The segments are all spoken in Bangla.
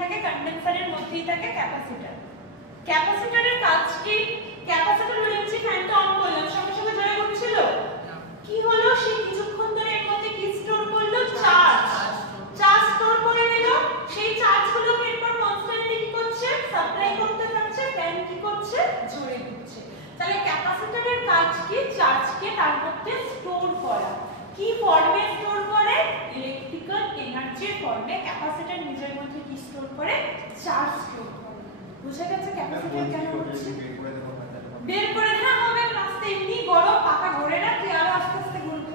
থাকে কন্ডেন্সারের মধ্যেই থাকে ক্যাপাসিটর। ক্যাপাসিটরের কাজ কি? ক্যাপাসিটর বলেছি ফ্যানটা অন করলাম সঙ্গে সঙ্গে জোরে ঘুরছিল, কি হলো সে কিছুক্ষণ ধরে এর মধ্যে কি স্টোর করলো? চার্জ। চার্জ স্টোর করে নিল, সেই চার্জগুলোকে এরপর কনস্ট্যান্টলি কি করছে? সাপ্লাই করতে থাকছে, ফ্যান কি করছে? জোরে ঘুরছে। তাহলে ক্যাপাসিটরের কাজ কি? চার্জকে তার মধ্যে স্টোর করা। কি ফর্মে স্টোর করে? ইলেকট্রিক্যাল এনার্জির ফর্মে ক্যাপাসিটর নিজের মধ্যে কি স্টোর করে? চার্জ স্টোর করে। বুঝা গেছে ক্যাপাসিটর কেন হচ্ছে? বের করে দেওয়া হবে রাস্তা এমনি গরম পাখা ঘোরে না, তুই আরো আস্তে আস্তে ঘুরবে,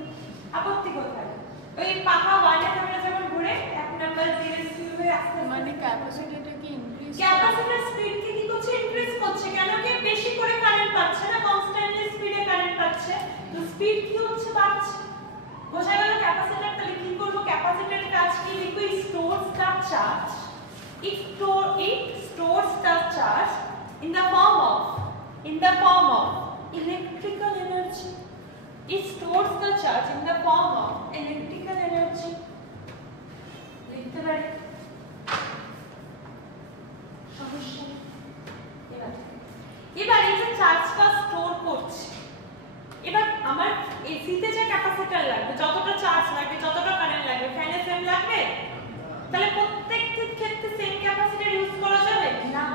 আপত্তি কোথায়? ওই পাখা ওয়ানে আমরা যখন ঘুরে এক নাম্বার ধীরে ধীরে হয়ে আস্তে মানে ক্যাপাসিটিটা কি ইনক্রিজ? ক্যাপাসিটর স্পিড কি করছে? ইনক্রিজ করছে। কেন কি? বেশি করে কারেন্ট পাচ্ছে না, কনস্ট্যান্টলি স্পিডে কারেন্ট পাচ্ছে, তো স্পিড কি হচ্ছে? বাড়ছে। বোঝা গেল ক্যাপাসিটর। তাহলে কি করব? ক্যাপাসিটরের কাজ কি? লিখো stores the charge. It stores the charge in the form of electrical energy. It stores the charge in the form of electrical energy. লিখতে পারি সমস্যা। এবার এই যে চার্জটা স্টোর করছে, এবার আমার এসিতে যে ক্যাপাসিটর লাগবে, যতটা চার্জ লাগবে, যতটা কারেন্ট লাগবে, ফ্যানে সেম লাগবে? তাহলে প্রত্যেকটির ক্ষেত্রে সেম ক্যাপাসিটর ইউজ করা যাবে না।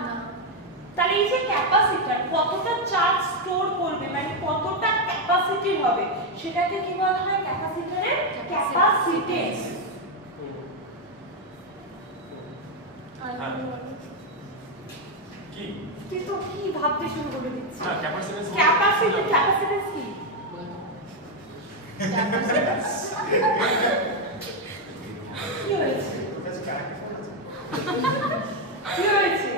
তাহলে এই যে ক্যাপাসিটর কতটা চার্জ স্টোর করবে, মানে কতটা ক্যাপাসিটি হবে, সেটাকে কি বলা হয়? ক্যাপাসিটরের ক্যাপাসিটেন্স। কি তুই তো কি ভাবতে শুরু করে দিচ্ছিস? না ক্যাপাসিটেন্স ক্যাপাসিটেন্স কি? কি হয়েছে? কি হয়েছে?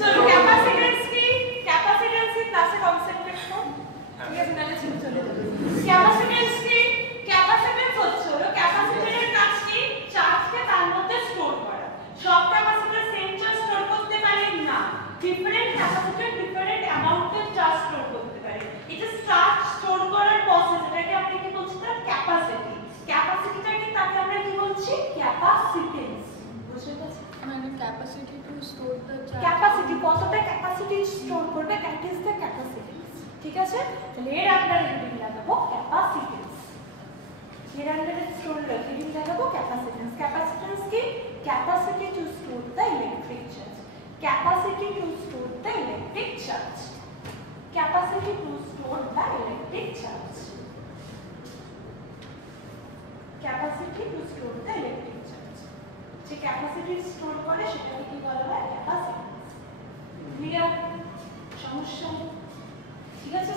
চলো ক্যাপাসিটেন্স কি? ক্যাপাসিটেন্স কি ক্লাসে কনসেন্ট্রেট করো, ঠিক আছে? নালে চলে যাবে। ক্যাপাসিটেন্স কি? ক্যাপাসিটেন্স হচ্ছে হলো ক্যাপাসিটরের কাজ কি? চার্জকে তার মধ্যে স্টোর করা। সব ক্যাপাসিটর সেম চার্জ স্টোর করতে পারে না, ডিফারেন্ট ক্যাপাসিটর ডিফারেন্ট অ্যামাউন্টের চার্জ স্টোর করতে পারে। এটা চার্জ স্টোর করার প্রসেস, এটাকে আপনি কি বলছেন? ক্যাপাসিটি। ক্যাপাসিটিটাকে তাকে আমরা কি বলছি? ক্যাপাসিটেন্স। বুঝতে পারছেন? মানে capacity two store the charge. Capacity কতটা ক্যাপাসিটি স্টোর করবে, দ্যাট ইজ দ্য ক্যাপাসিটেন্স। ঠিক আছে? তাহলে এর আন্ডারে হেডিং লাগাবো ক্যাপাসিটেন্স। এর আন্ডারে স্টোর হেডিং লাগাবো ক্যাপাসিটেন্স। ক্যাপাসিটেন্স কি? Capacity two store the electric charge. Capacity two store the electric charge. Capacity two store the electric charge. Capacity two store the electric charge. যে ক্যাপাসিটি স্টোর করে সেটাকে কি বলা হয়? ক্যাপাসিটেন্স। ক্লিয়ার? সমস্যা? ঠিক আছে?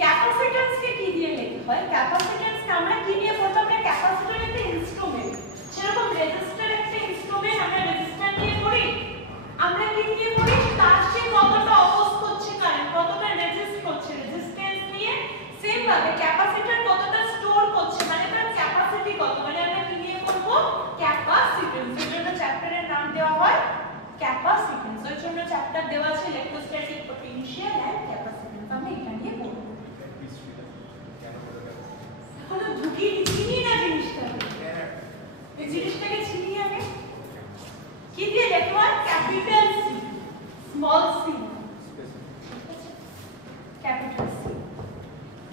ক্যাপাসিটেন্স কে কি দিয়ে লিখতে হয়? ক্যাপাসিটেন্স কে আমরা কি দিয়ে বলবো? আমরা ক্যাপাসিটর একটা ইনস্ট্রুমেন্ট, সেরকম রেজিস্টর একটা ইনস্ট্রুমেন্ট, আমরা রেজিস্টর দিয়ে করি। আমরা কি দিয়ে করি? তার সে কতটা অপোজ করছে কারেন্ট, কতটা রেজিস্ট করছে, রেজিস্ট্যান্স নিয়ে সেম ভাবে ক্যাপাসিটর কতটা স্টোর করছে, মানে তার ক্যাপাসিটি কত, মানে আমরা কি দিয়ে করব? ক্যাপাসিটেন্স। এর জন্য চ্যাপ্টারের নাম দেওয়া হয় ক্যাপাসিটেন্স। ওই জন্য চ্যাপ্টার দেওয়া আছে ইলেকট্রোস্ট্যাটিক পোটেনশিয়াল এন্ড ক্যাপাসিটেন্স। আমরা এটা নিয়ে পড়ব। এখনো ঢুকিয়ে চিনি না জিনিসটা, এই জিনিসটাকে চিনি আমি। কি দিয়ে লেখা হয়? Capital C, small C, capital C.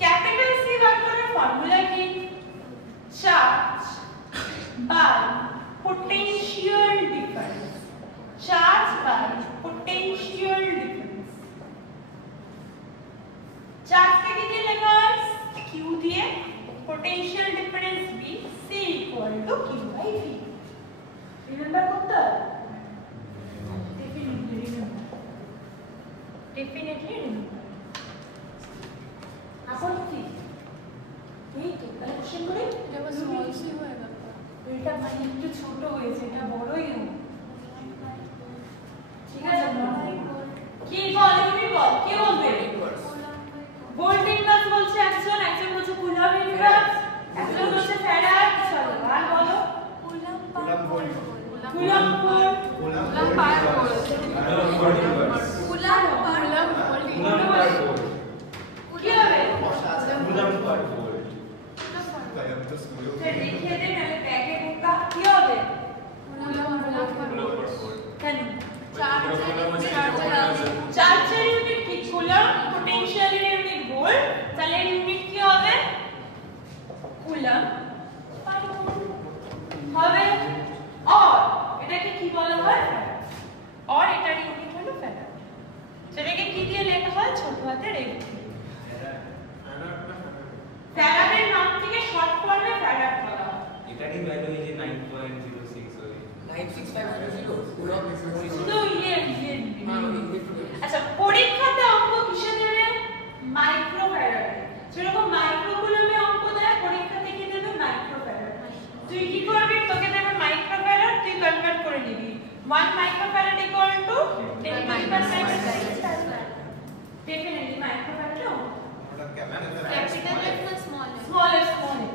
Capital C বার করার ফর্মুলা কি? Charge by potential difference. Charge by potential difference. চার্জকে কি দিয়ে লেখা হয়? Q দিয়ে, potential difference B, C equal to Q by V। Remember করতে হবে? Definitely remember. এখন কি এই তো তাহলে কোশ্চেন করি। এটা আবার স্মল সি হয়ে গেল। এটা মানে একটু ছোট হয়েছে, এটা বড়ই হোক। ঠিক আছে? কি বল? তুমি বল, কে বলবে? ভোল্ট ইনভার্স বলছে একজন, একজন বলছে কুলম্ব ইনভার্স, একজন বলছে ফ্যারাড। চলো আর বলো। Coulomb volt. কি হবে? লিখে দেন বলা হয় ফ্যারাড, আর এটার ইউনিট হলো ফ্যারাড। সেটাকে কি দিয়ে লেখা হয়? ছোট হাতের F দিয়ে। ফ্যারাডের নাম থেকে শর্ট ফর্মে ফ্যারাড বলা হয়। এটারই ভ্যালু এই যে 9.06 হয়। 96500 কুলম শুধু আচ্ছা, পরীক্ষাতে অঙ্ক কিসে দেবে? Micro Faraday. যেরকম মাইক্রো কুলমে অঙ্ক দেয়, পরীক্ষাতে কি দেবে? Micro farad. তুই কি করবি? তোকে দেবে মাইক্রো ফ্যারাড, তুই কনভার্ট করে নিবি। 1 micro farad equal to 10 micro farad. Definitely micro Faraday অঙ্ক। ক্যাপিটাল এফ না small F? Small F, small F,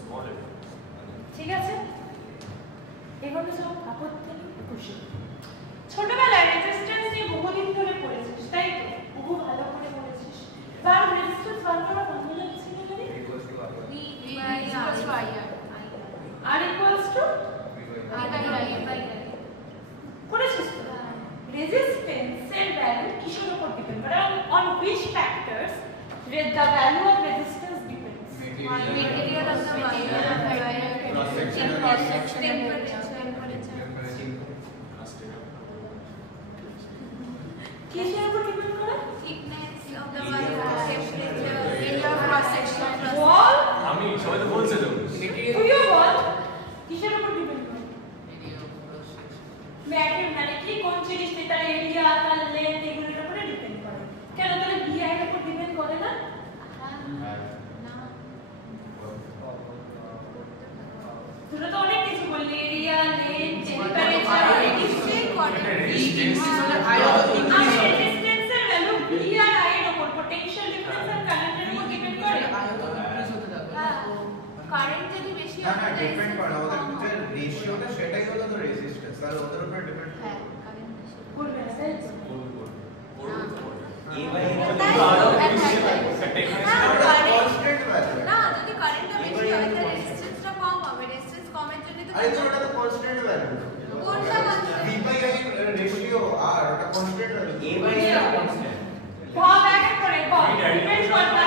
small F. ঠিক আছে, এগুলো সব আপত্তি খুশি। ছোটবেলায় রেজিস্ট্যান্স নিয়ে বহুদিন ধরে পড়েছিস, তাই তো? বহু ভালো করে পড়েছিস। বার রেজিস্ট্যান্স বার করা বন্ধ লাগছে না মানে? V by R R equals to R by I পড়েছিস তো? রেজিস্ট্যান্সের ভ্যালু কিসের উপর ডিপেন্ড করে? on which factors the value of resistance depends? material of the wire, cross section, temperature. কিসের উপর ডিপেন্ড করে? Thickness of the wire, temperature, area of cross section. বল, আমি সবাই তো বলছে তো তুইও বল, কিসের উপর ডিপেন্ড করে? ম্যাটের মানে কি? কোন জিনিসটা তার এরিয়া, তার লেন্থ, এগুলোর উপরে ডিপেন্ড করে। কেন তাহলে বিআই এর উপর ডিপেন্ড করে না? তুই তো অনেক কিছু বললি, এরিয়া, লেন্থ, টেম্পারেচার, আমি রেজিস্ট্যান্সের ভ্যালু ভি আর আই এর উপর, পটেনশিয়াল ডিফারেন্স আর কারেন্টের উপর ডিপেন্ড করে। কারেন্ট যদি বেশি না হয় ডিপেন্ড করে ওদের যে রেশিওটা সেটাই হলো তো রেজিস্ট্যান্স, তাহলে ওদের উপর ডিপেন্ড করে। হ্যাঁ কারেন্ট বেশি বলবে না sir? A by constant value. না যদি কারেন্টটা বেশি হয় তাহলে রেজিস্ট্যান্সটা কম হবে, রেজিস্ট্যান্স কমের জন্য তো আরে তো ওটা তো কনস্ট্যান্ট ভ্যালু। কোনটা constant? V by I ratio আর ওটা constant value. A by constant ভাব এক করে বল, ডিপেন্ড করে না।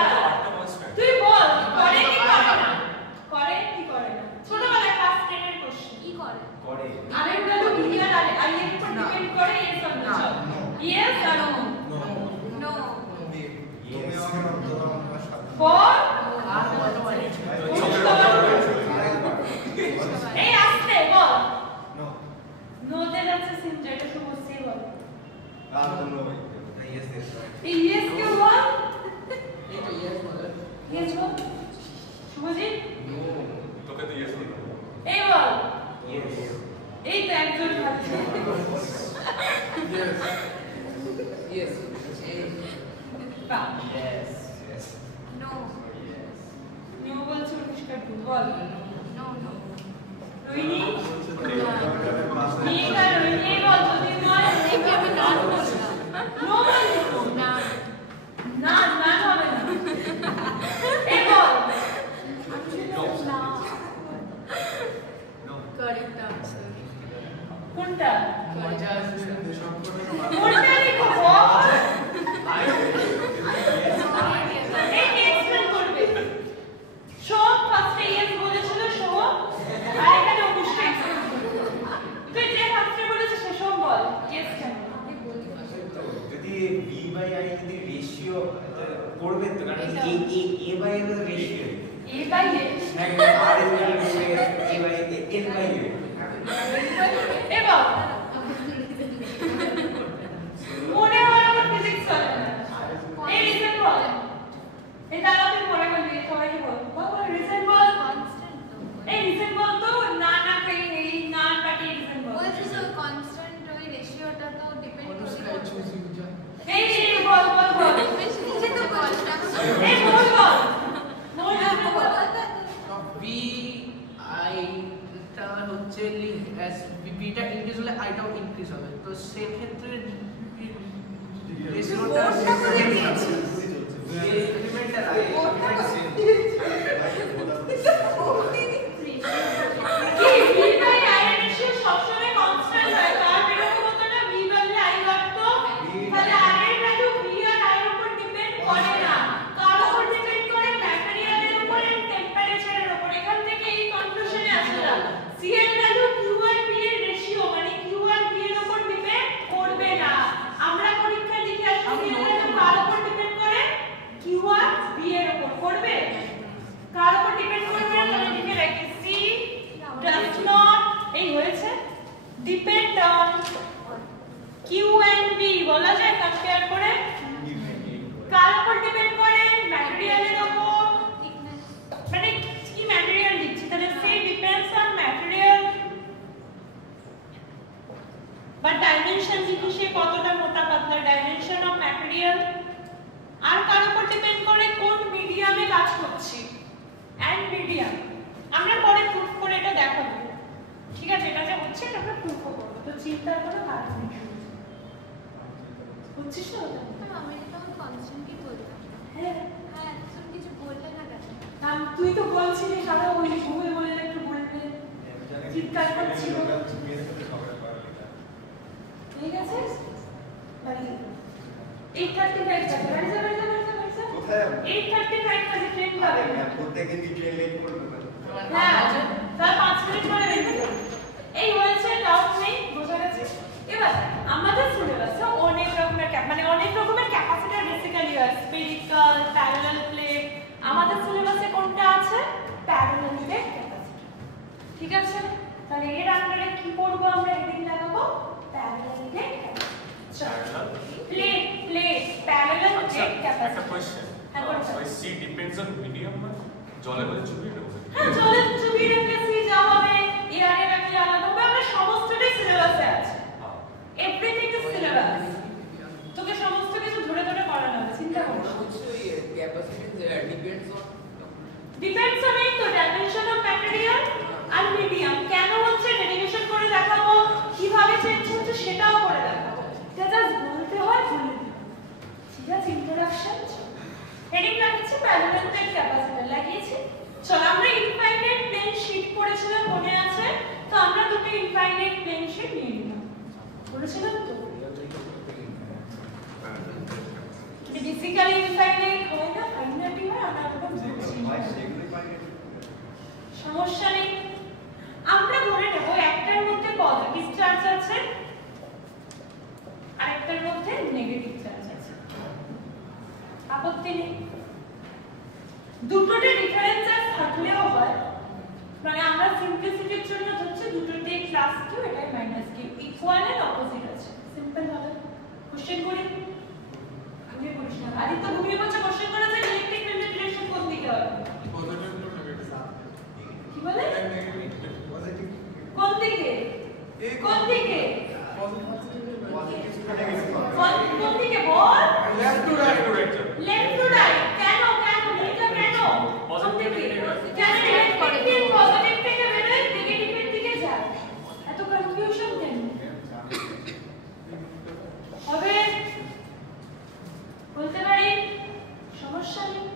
তুই বল, করে কি করে না? করে কি করে না? ছোটবেলায় ক্লাস 10 এর কোশ্চেন। কি করে? করে আরেক ভ্যালু ভি আর আই এর উপর ডিপেন্ড করে, yes or no? Yes or no? No তুমি আমাকে উত্তর আমার সাথে বল, বল। এই আসছে বল। নো নো তে যাচ্ছে সিন, যেটা শুভশ্রী বল। আর নো ইয়েস ইয়েস এই ইয়েস কে বল, এই তো ইয়েস বলে। ইয়েস বল। শুভজিৎ তোকে তো ইয়েস বলবো এই বল। ইয়েস এই তো একজন ভাবছে। ইয়েস বাহ, ইয়েস ইয়েস নো নিউ বলছে পরিষ্কার বল। নো নো রোহিণী ঠিক আছে, রোহিণী বল। যদি নয় দেখি আমি না বললাম নো বল। না না না হবে না। এই বল। কারেক্ট আনসার কোনটা? মজা আসছে সম্পূর্ণ কোনটা লিখো বল। এই কে এক্সপ্লেন করবে? শোভ ফার্স্টে ইয়েস বলেছিল, শোভ। আর এখানে অবশ্যই এক্সপ্লেন করবে। তুই যে ফার্স্টে বলেছিস সে শোভ বল ইয়েস কেন? যদি v বাই i যদি রেশিও করবে তো, কারণ a বাই এর রেশিও এ বাই এ। আর a by n by a এবার মনে হয় আমার ফিজিক্স চলে না। এই রিজন বল। এই দাঁড়াতে পড়ে গেলি, সবাইকে বল। বল রিজন বল। কনস্ট্যান্ট এই রিজন বল তো, না না কই এই না কাটি রিজন বল। বলছি তো কনস্ট্যান্ট ওই রেশিওটা তো ডিপেন্ড করে এই বল বল বল। বেশি নিচে তো কনস্ট্যান্ট এই বল বল। বল বল। বি আই টা হচ্ছে লিঙ্ক এস বিটা ইনক্রিজ হলে আইটাও ইনক্রিজ হবে, তো সেই ক্ষেত্রে রেশিওটা কোডটা করে দিয়েছি এলিমেন্টাল কি v বাই i এর রেশিও সবসময় কনস্ট্যান্ট হয়, তার এরকম হতো না v বাই i লাগতো, তাহলে r এর ভ্যালু v আর i এর উপর ডিপেন্ড করে না, কার উপর ডিপেন্ড করে? ম্যাটেরিয়ালের উপর এন্ড টেম্পারেচারের উপর। এখান থেকে এই কনক্লুশনে আসলাম c এর ভ্যালু q আর p চিন্তার কোনো কারণ নেই। বুঝছিস না ওটা? আমি তো কনস্ট্যান্টলি বলতাম। হ্যাঁ হ্যাঁ, তুমি কিছু বললে না কেন? তুই তো বলছিলি সারা ওই ঘুমে বলে একটু বলবে, চিৎকার করছিল। ঠিক আছে বাড়ি 8:35 বাজে, বাড়ি যা বাড়ি যা বাড়ি যা বাড়ি যা। কোথায়? 8:35 বাজে ট্রেন পাবে। প্রত্যেকদিন কি ট্রেন লেট করবে? হ্যাঁ তার 5 মিনিট পরে বেরোবে। এই হয়েছে ডাউট নেই, বোঝা গেছে। এবার আমাদের সিলেবাসে অনেক রকমের মানে অনেক রকমের ক্যাপাসিটর বেসিক্যালি আছে, স্পেরিক্যাল, প্যারালাল প্লেট। আমাদের সিলেবাসে কোনটা আছে? Parallel plate capacitor. ঠিক আছে, তাহলে এর আন্ডারে কি পড়বো আমরা? হেডিং লাগাবো parallel plate capacitor. Plate plate parallel plate capacitor. একটা কোশ্চেন, হ্যাঁ, বলতে ওই সি ডিপেন্ডস অন মিডিয়াম না জলে বলে চুবিয়ে দেবো? হ্যাঁ, জলের চুবিয়ে রেখে সি যা হবে, এয়ারে রাখলে আলাদা হবে। আমরা সমস্তটাই সিলেবাসে আছে, এভরিথিং ইজ সিলেবাস। তোকে সমস্ত কিছু ধরে ধরে করানো হবে, চিন্তা করিস না। ডিপেন্ডস অন এই তো ডাইমেনশন অফ ম্যাটেরিয়াল আর মিডিয়াম। কেন হচ্ছে ডেরিভেশন করে দেখাবো, কিভাবে চেঞ্জ হচ্ছে সেটাও করে দেখাবো। এটা জাস্ট বলতে হয়, বলে দিই। ঠিক আছে, ইন্ট্রোডাকশন। হেডিং লাগছে প্যারালাল প্লেট ক্যাপাসিটর, লাগিয়েছি। চল আমরা ইনফাইনাইট প্লেন শীট পড়েছিলাম, মনে আছে? তো আমরা দুটো ইনফাইনাইট প্লেন শীট নিয়ে নিলাম, বলেছিলাম তো। বেসিক্যালি ইনফাইনাইট হয় না, ফাইনাইটই হয়। আমরা ওটা বুঝছি না, সমস্যা নেই। আমরা ধরে নেব একটার মধ্যে পজিটিভ চার্জ আছে আর একটার মধ্যে নেগেটিভ চার্জ আছে, আপত্তি নেই। দুটোতে ডিফারেন্স চার্জ থাকলেও হয়, মানে আমরা সিম্পলিসিটির জন্য ধরছি দুটোতে প্লাস কিউ, এটাই minus Q, equal and opposite আছে। সিম্পল ভাবে কোশ্চেন করি, ঘুমিয়ে পড়িস না। আদিত্য ঘুমিয়ে পড়ছে, কোশ্চেন করা যায় ইলেকট্রিক ফিল্ডের ডিরেকশন কোন দিকে হবে? কি বলে? কোন দিকে? কোন দিকে? কোন দিকে বল? Left to right. Left to right. কেন কেন এটা কেন? পজিটিভ দিকে। কেন নেগেটিভ পজিটিভ থেকে বেরোয় নেগেটিভের দিকে যায়? এত কনফিউশন কেন হবে? বলতে পারি, সমস্যা নেই।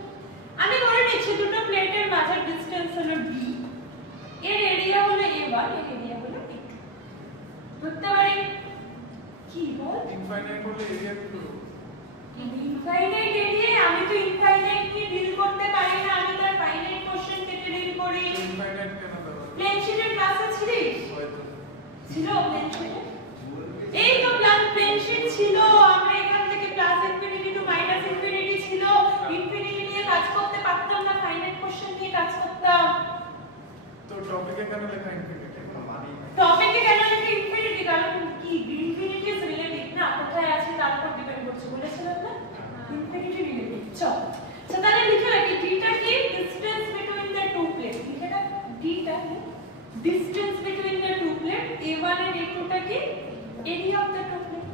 আমি ধরে নিচ্ছি দুটো প্লেটের মাঝের ডিসটেন্স হলো d, এর এরিয়া হলো a1, এর এরিয়া হলো a2। ধরতে পারি কি বল? ইনফাইনাইট করলে এরিয়া কি করব? Infinite area. আমি তো ইনফাইনাইট নিয়ে ডিল করতে পারি না, আমি তার ফাইনাইট কোশ্চেন থেকে ডিল করি। ইনফাইনাইট কেন দেবো? প্লেন শীটের ক্লাসে ছিলিস? হয়তো ছিল প্লেন শীটে? এই তো প্লেন শীট ছিল। আমরা এখান থেকে plus infinity two minus infinity ছিল, ইনফিনিটি নিয়ে কাজ করতে পারতাম না, ফাইনাইট কোশ্চেন নিয়ে কাজ করতাম। তো টপিকে কেন লেখা ইনফিনিটি? টপিকে কেন লেখা ইনফিনিটি? কারণ কি ইনফিনিটি ইজ রিলেটিভ না, কোথায় আছে তার উপর ডিপেন্ড করছে, বলেছিলাম না? Infinity relative. চল তাহলে লিখে রাখি ডিটা কি? Distance between the two plate. লিখে রাখ ডিটা কি? Distance between the two plate. a1 and a2 টা কি? Area of the two plate.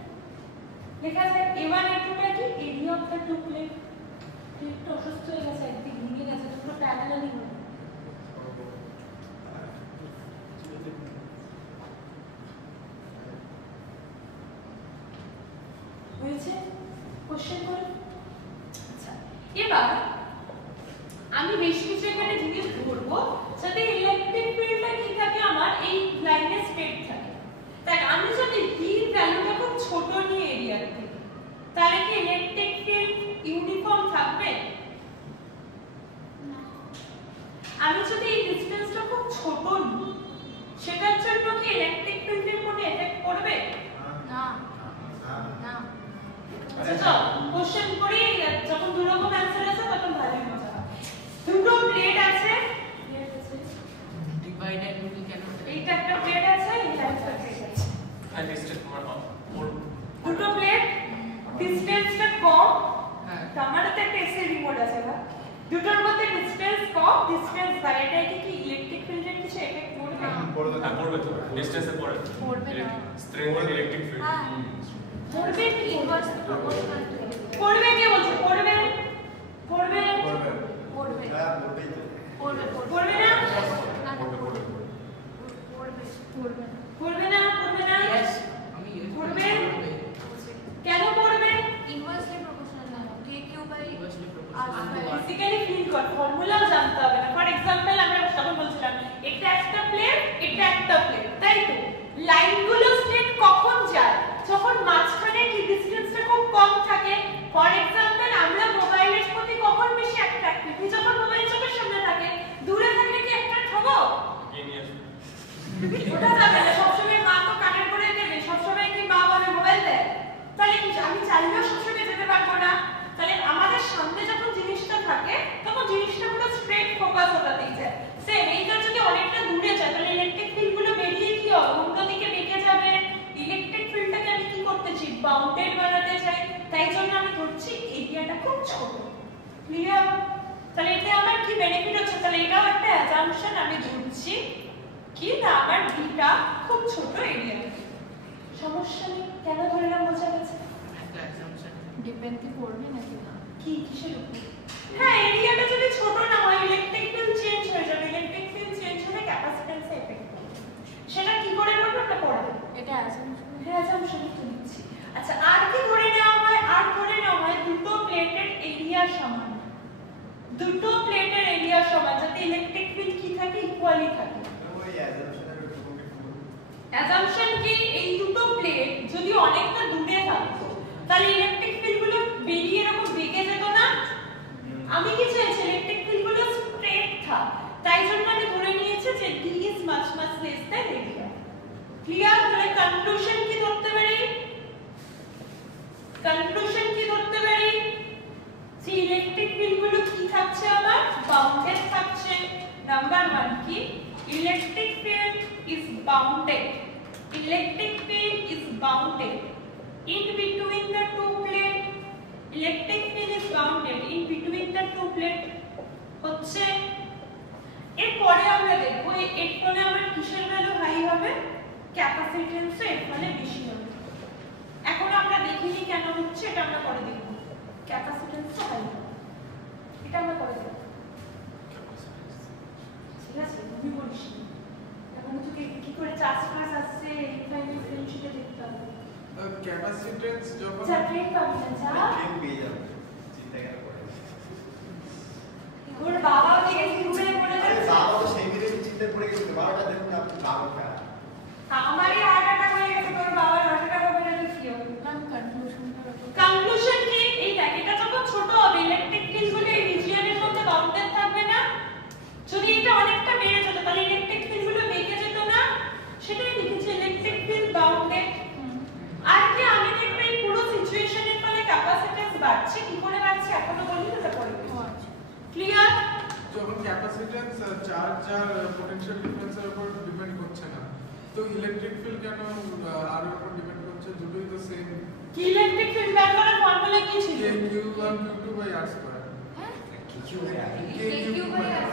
লেখা আছে a1 a2 টা কি? Area of the two plate. প্লেটটা অসুস্থ হয়ে গেছে, একদিক ভেঙে গেছে, দুটো প্যারালালই হবে। হয়েছে? কোশ্চেন করি। আচ্ছা, এবার আমি বেশ কিছু এখানে জিনিস ধরবো যাতে ইলেকট্রিক ফিল্ডটা কি থাকে, আমার এই লাইনে স্ট্রেট থাকে। তাই আমি যদি d এর ভ্যালুটা খুব ছোট নিয়ে এরিয়ার থেকে, তাহলে কি ইলেকট্রিক ফিল্ড ইউনিফর্ম থাকবে? আমি যদি এই ডিসটেন্সটা খুব ছোট নিই, সেটার জন্য কি ইলেকট্রিক ফিল্ডের কোনো এফেক্ট পড়বে? না না। আচ্ছা চল কোশ্চেন করি, যখন দুটো রকম অ্যানসার আছে তখন ভালোই মজা হবে। দুটো প্লেট আছে, ডিভাইডেড মিডল কেন? এইটা একটা প্লেট আছে, এইটা একটা প্লেট আছে। হ্যাঁ ডিসটেন্স ওর দুটো প্লেট, ডিসটেন্সটা কম। হ্যাঁ। ক্যামেরাতে একটা এসি রিমোট আছে না, দুটোর মধ্যে ডিসটেন্স কম, ডিসটেন্স বাড়াটা কি ইলেকট্রিক ফিল্ডের কিছু এফেক্ট পড়বে? হ্যাঁ পড়বে তো, ডিসটেন্সে পড়ে। পড়বে না। Strength and electric field. হ্যাঁ, পড়বে কি? ইনভার্স প্রপোর্শনাল টু পড়বে কে বলছে? পড়বে পড়বে পড়বে হ্যাঁ বলতেই তো। পড়বে পড়বে না? না পড়বে পড়বে পড়বে পড়বে পড়বে না? পড়বে না? Yes. ওটা যাবে না, সবসময় মা তো কানের করে দেবে, সবসময় কি মা বলে মোবাইল দেয়, তাহলে আমি চাইলেও সবসময় যেতে পারবো না। তাহলে আমাদের সামনে যখন জিনিসটা থাকে তখন জিনিসটা পুরো স্ট্রেট ফোকাস ওটাতেই যায়। সেম এইটা যদি অনেকটা দূরে যায় তাহলে ইলেকট্রিক ফিল্ড গুলো বেরিয়ে কি হবে, উল্টো দিকে বেঁকে যাবে। ইলেকট্রিক ফিল্ডটাকে আমি কি করতে চাই, বাউন্ডেড বানাতে চাই, তাই জন্য আমি ধরছি এরিয়াটা খুব ছোট। ক্লিয়ার? তাহলে এতে আমার কি বেনিফিট হচ্ছে, তাহলে এটাও একটা অ্যাজাম্পশন আমি ধরছি কি না আমার ভিটা খুব ছোট এরিয়া। সমস্যা নেই, কেন ধরলাম বোঝা গেছে? একটা অ্যাসাম্পশন ডিপেন্ড কি করবে নাকি না? কি কিসের উপর? হ্যাঁ, এরিয়াটা যদি ছোট না হয় ইলেকট্রিক ফিল্ড চেঞ্জ হয়ে যাবে, ইলেকট্রিক ফিল্ড চেঞ্জ হলে ক্যাপাসিট্যান্সে এফেক্ট করবে। সেটা কি করে করবে আমরা পড়ে দেব। এটা অ্যাসাম্পশন। হ্যাঁ, অ্যাজাম্পশন তো দিচ্ছি। আচ্ছা, আর কি ধরে নেওয়া হয়? আর ধরে নেওয়া হয় দুটো প্লেটের এরিয়া সমান, দুটো প্লেটের এরিয়া সমান, যাতে ইলেকট্রিক ফিল্ড কি থাকে, ইকুয়ালি থাকে। ওই অ্যাজাম্পশনের একটু অ্যাজাম্পশন কি এই দুটো প্লেট যদি অনেকটা দূরে থাকতো তাহলে ইলেকট্রিক ফিল্ড গুলো বেরিয়ে এরকম বেঁকে যেত না। আমি কি চাইছি ইলেকট্রিক ফিল্ড গুলো স্ট্রেট থাক, তাই জন্য আমি ধরে নিয়েছি যে d is much much less than area। Clear? তাহলে কনক্লুশন কি ধরতে পারি? কনক্লুশন কি ধরতে পারি? যে ইলেকট্রিক ফিল্ড গুলো কি থাকছে, আমার বাউন্ডেড থাকছে। নাম্বার 1 কি, electric field is bounded. Electric field is bounded in between the two plate. Electric field is bounded in between the two plate হচ্ছে। এরপরে আমরা দেখব এর ফলে আমার কিসের ভ্যালু হাই হবে, ক্যাপাসিট্যান্স এর ফলে বেশি হবে। এখন আমরা দেখিনি কেন হচ্ছে, এটা আমরা পরে দেখব। ক্যাপাসিট্যান্স হাই হবে, এটা আমরা পরে দেখব। ঠিক আছে, তুমি বলিস এখন তোকে কি করে চার্জ ক্লাস আসছে ফাইনাল ফ্রেন্ডশিপে দেখতে হবে। ক্যাপাসিট্যান্স যখন যা ট্রেন পাবি না, যা ট্রেন পেয়ে যাবে, চিন্তা কেন করে? ওর বাবা ওদিকে ঘুরে পড়ে যাচ্ছে। বাবা তো সেই মিনিটে চিন্তা করে গেছে, 12টা দেখুন আপনি বারোটা। আমারই হার্ট অ্যাটাক হয়ে গেছে, তোর বাবার হার্ট অ্যাটাক হবে না তো কি হবে? কনক্লুশন কি, এই প্যাকেটটা যখন ছোট হবে ইলেকট্রিক ফিল্ড গুলো এই রিজিয়নের মধ্যে বাউন্ডেড থাকবে না। যদি এটা অনেকটা বেড়ে যেত তাহলে ইলেকট্রিক ফিল্ড গুলো বেঁকে যেত না। সেটাই লিখেছি ইলেকট্রিক ফিল্ড বাউন্ডেড। আর কি আমি দেখব এই পুরো সিচুয়েশনের ফলে ক্যাপাসিট্যান্স বাড়ছে, কি করে বাড়ছে এখনো বলি না, এটা পরে ক্লিয়ার? যখন ক্যাপাসিট্যান্স চার্জ আর পোটেনশিয়াল ডিফারেন্সের উপর ডিপেন্ড করছে না, তো ইলেকট্রিক ফিল্ড কেন আর উপর ডিপেন্ড করছে? দুটোই তো সেম। কি ইলেকট্রিক ফিল্ড বের করার ফর্মুলা কি ছিল? Q1 Q2 by R square। কিছু হয়ে আছে KQ by R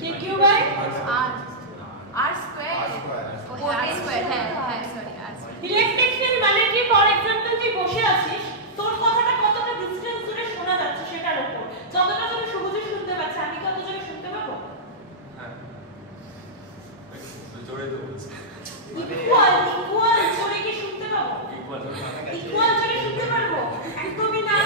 KQ by R square। O R square, হ্যাঁ হ্যাঁ sorry R square। Electric field মানে কি, ফর এক্সাম্পল তুই বসে আছিস, তোর কথাটা কতটা ডিসটেন্স দূরে শোনা যাচ্ছে সেটার উপর। যতটা তুমি সহজে শুনতে পাচ্ছ, আমি কত জোরে শুনতে পাবো? হ্যাঁ জোরে তো বলছি ইকুয়াল জোরে কি শুনতে পাবো? ইকুয়াল ইকুয়াল জোরে শুনতে পারবো? একদমই না।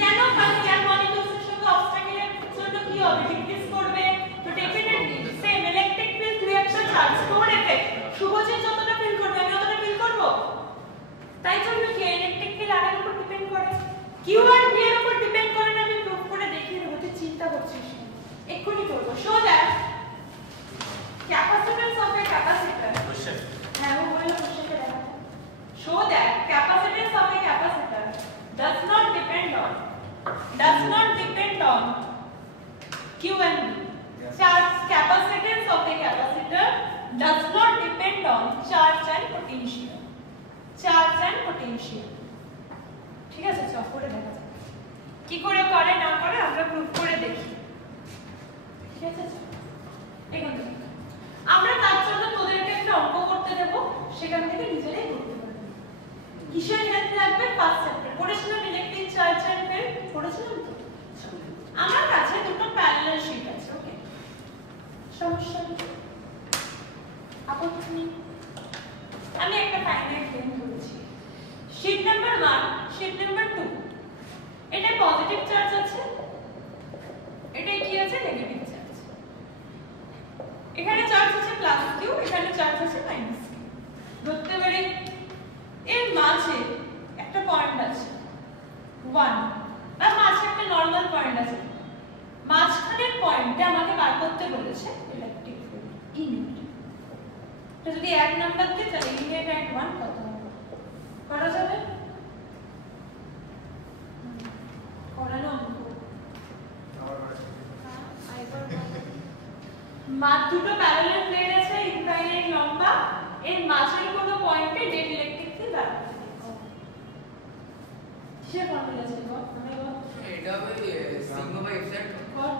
কেন? কারণ এয়ার মলিকিউলসের সঙ্গে অবস্ট্রাকলের জন্য কি হবে, ডিক্রিজ করবে। তো ডেফিনেটলি সেম ইলেকট্রিক ফিল্ড তুই একটা চার্জ স্টোর এফেক্ট, শুভজিৎ যতটা ফিল করবে আমি ততটা ফিল করব। তাই জন্য কি ইলেকট্রিক ফিল্ড আর এর উপর ডিপেন্ড করে, কিউ আর ভি এর উপর ডিপেন্ড করে না। আমি প্রুফ করে দেখিয়ে দেবো, তুই চিন্তা করছিস না, এক্ষুনি করবো। Show that capacitance of a capacitor, question হ্যাঁ ও বললো কোশ্চেনটা দেখা। Show that capacitance of a capacitor does not depend on Q and V. Charge capacitance of a capacitor does not depend on charge and potential. ঠিক আছে, চল করে দেখা যাক কি করে করে না করে, আমরা প্রুফ করে দেখি। ঠিক আছে, এখান থেকে আমরা তার জন্য তোদেরকে একটা অঙ্ক করতে দেব, সেখান থেকে নিজেরাই করতে পারবে। কিসের হেল্প লাগবে? ফার্স্ট চ্যাপ্টার পড়েছিলাম ইলেকট্রিক চার্জ এন্ড ফিল্ড, পড়েছিলাম তো। আমার কাছে দুটো প্যারালাল শীট আছে, ওকে, সমস্যা নেই, আপত্তি নেই। আমি একটা ফাইনাইট গেম ধরেছি। শীট নাম্বার 1, শীট নাম্বার 2, এটা পজিটিভ চার্জ আছে, এটা কি আছে, নেগেটিভ চার্জ। এখানে চার্জ আছে প্লাস কিউ, এখানে চার্জ আছে মাইনাস কিউ। ধরতে পারি এর মাঝে একটা পয়েন্ট আছে 1, বা মাঝে একটা নরমাল পয়েন্ট আছে। মাঝখানের পয়েন্টে আমাকে বার করতে বলেছে ইলেকট্রিক ফিল্ড ই নেগেটিভ। তো যদি এক নাম্বার দিই তাহলে ইউনিট এট 1 কত হবে করা যাবে করানো অঙ্ক মাঝ দুটো প্যারালাল প্লেট আছে ইনফাইনাইট লম্বা এর মাঝের কোনো পয়েন্টে নেট ইলেকট্রিক ফিল্ড বার করতে হবে কিসের ফর্মুলা আছে গো আমি গো এটা হবে সিগমা বাই এপসাইলন কর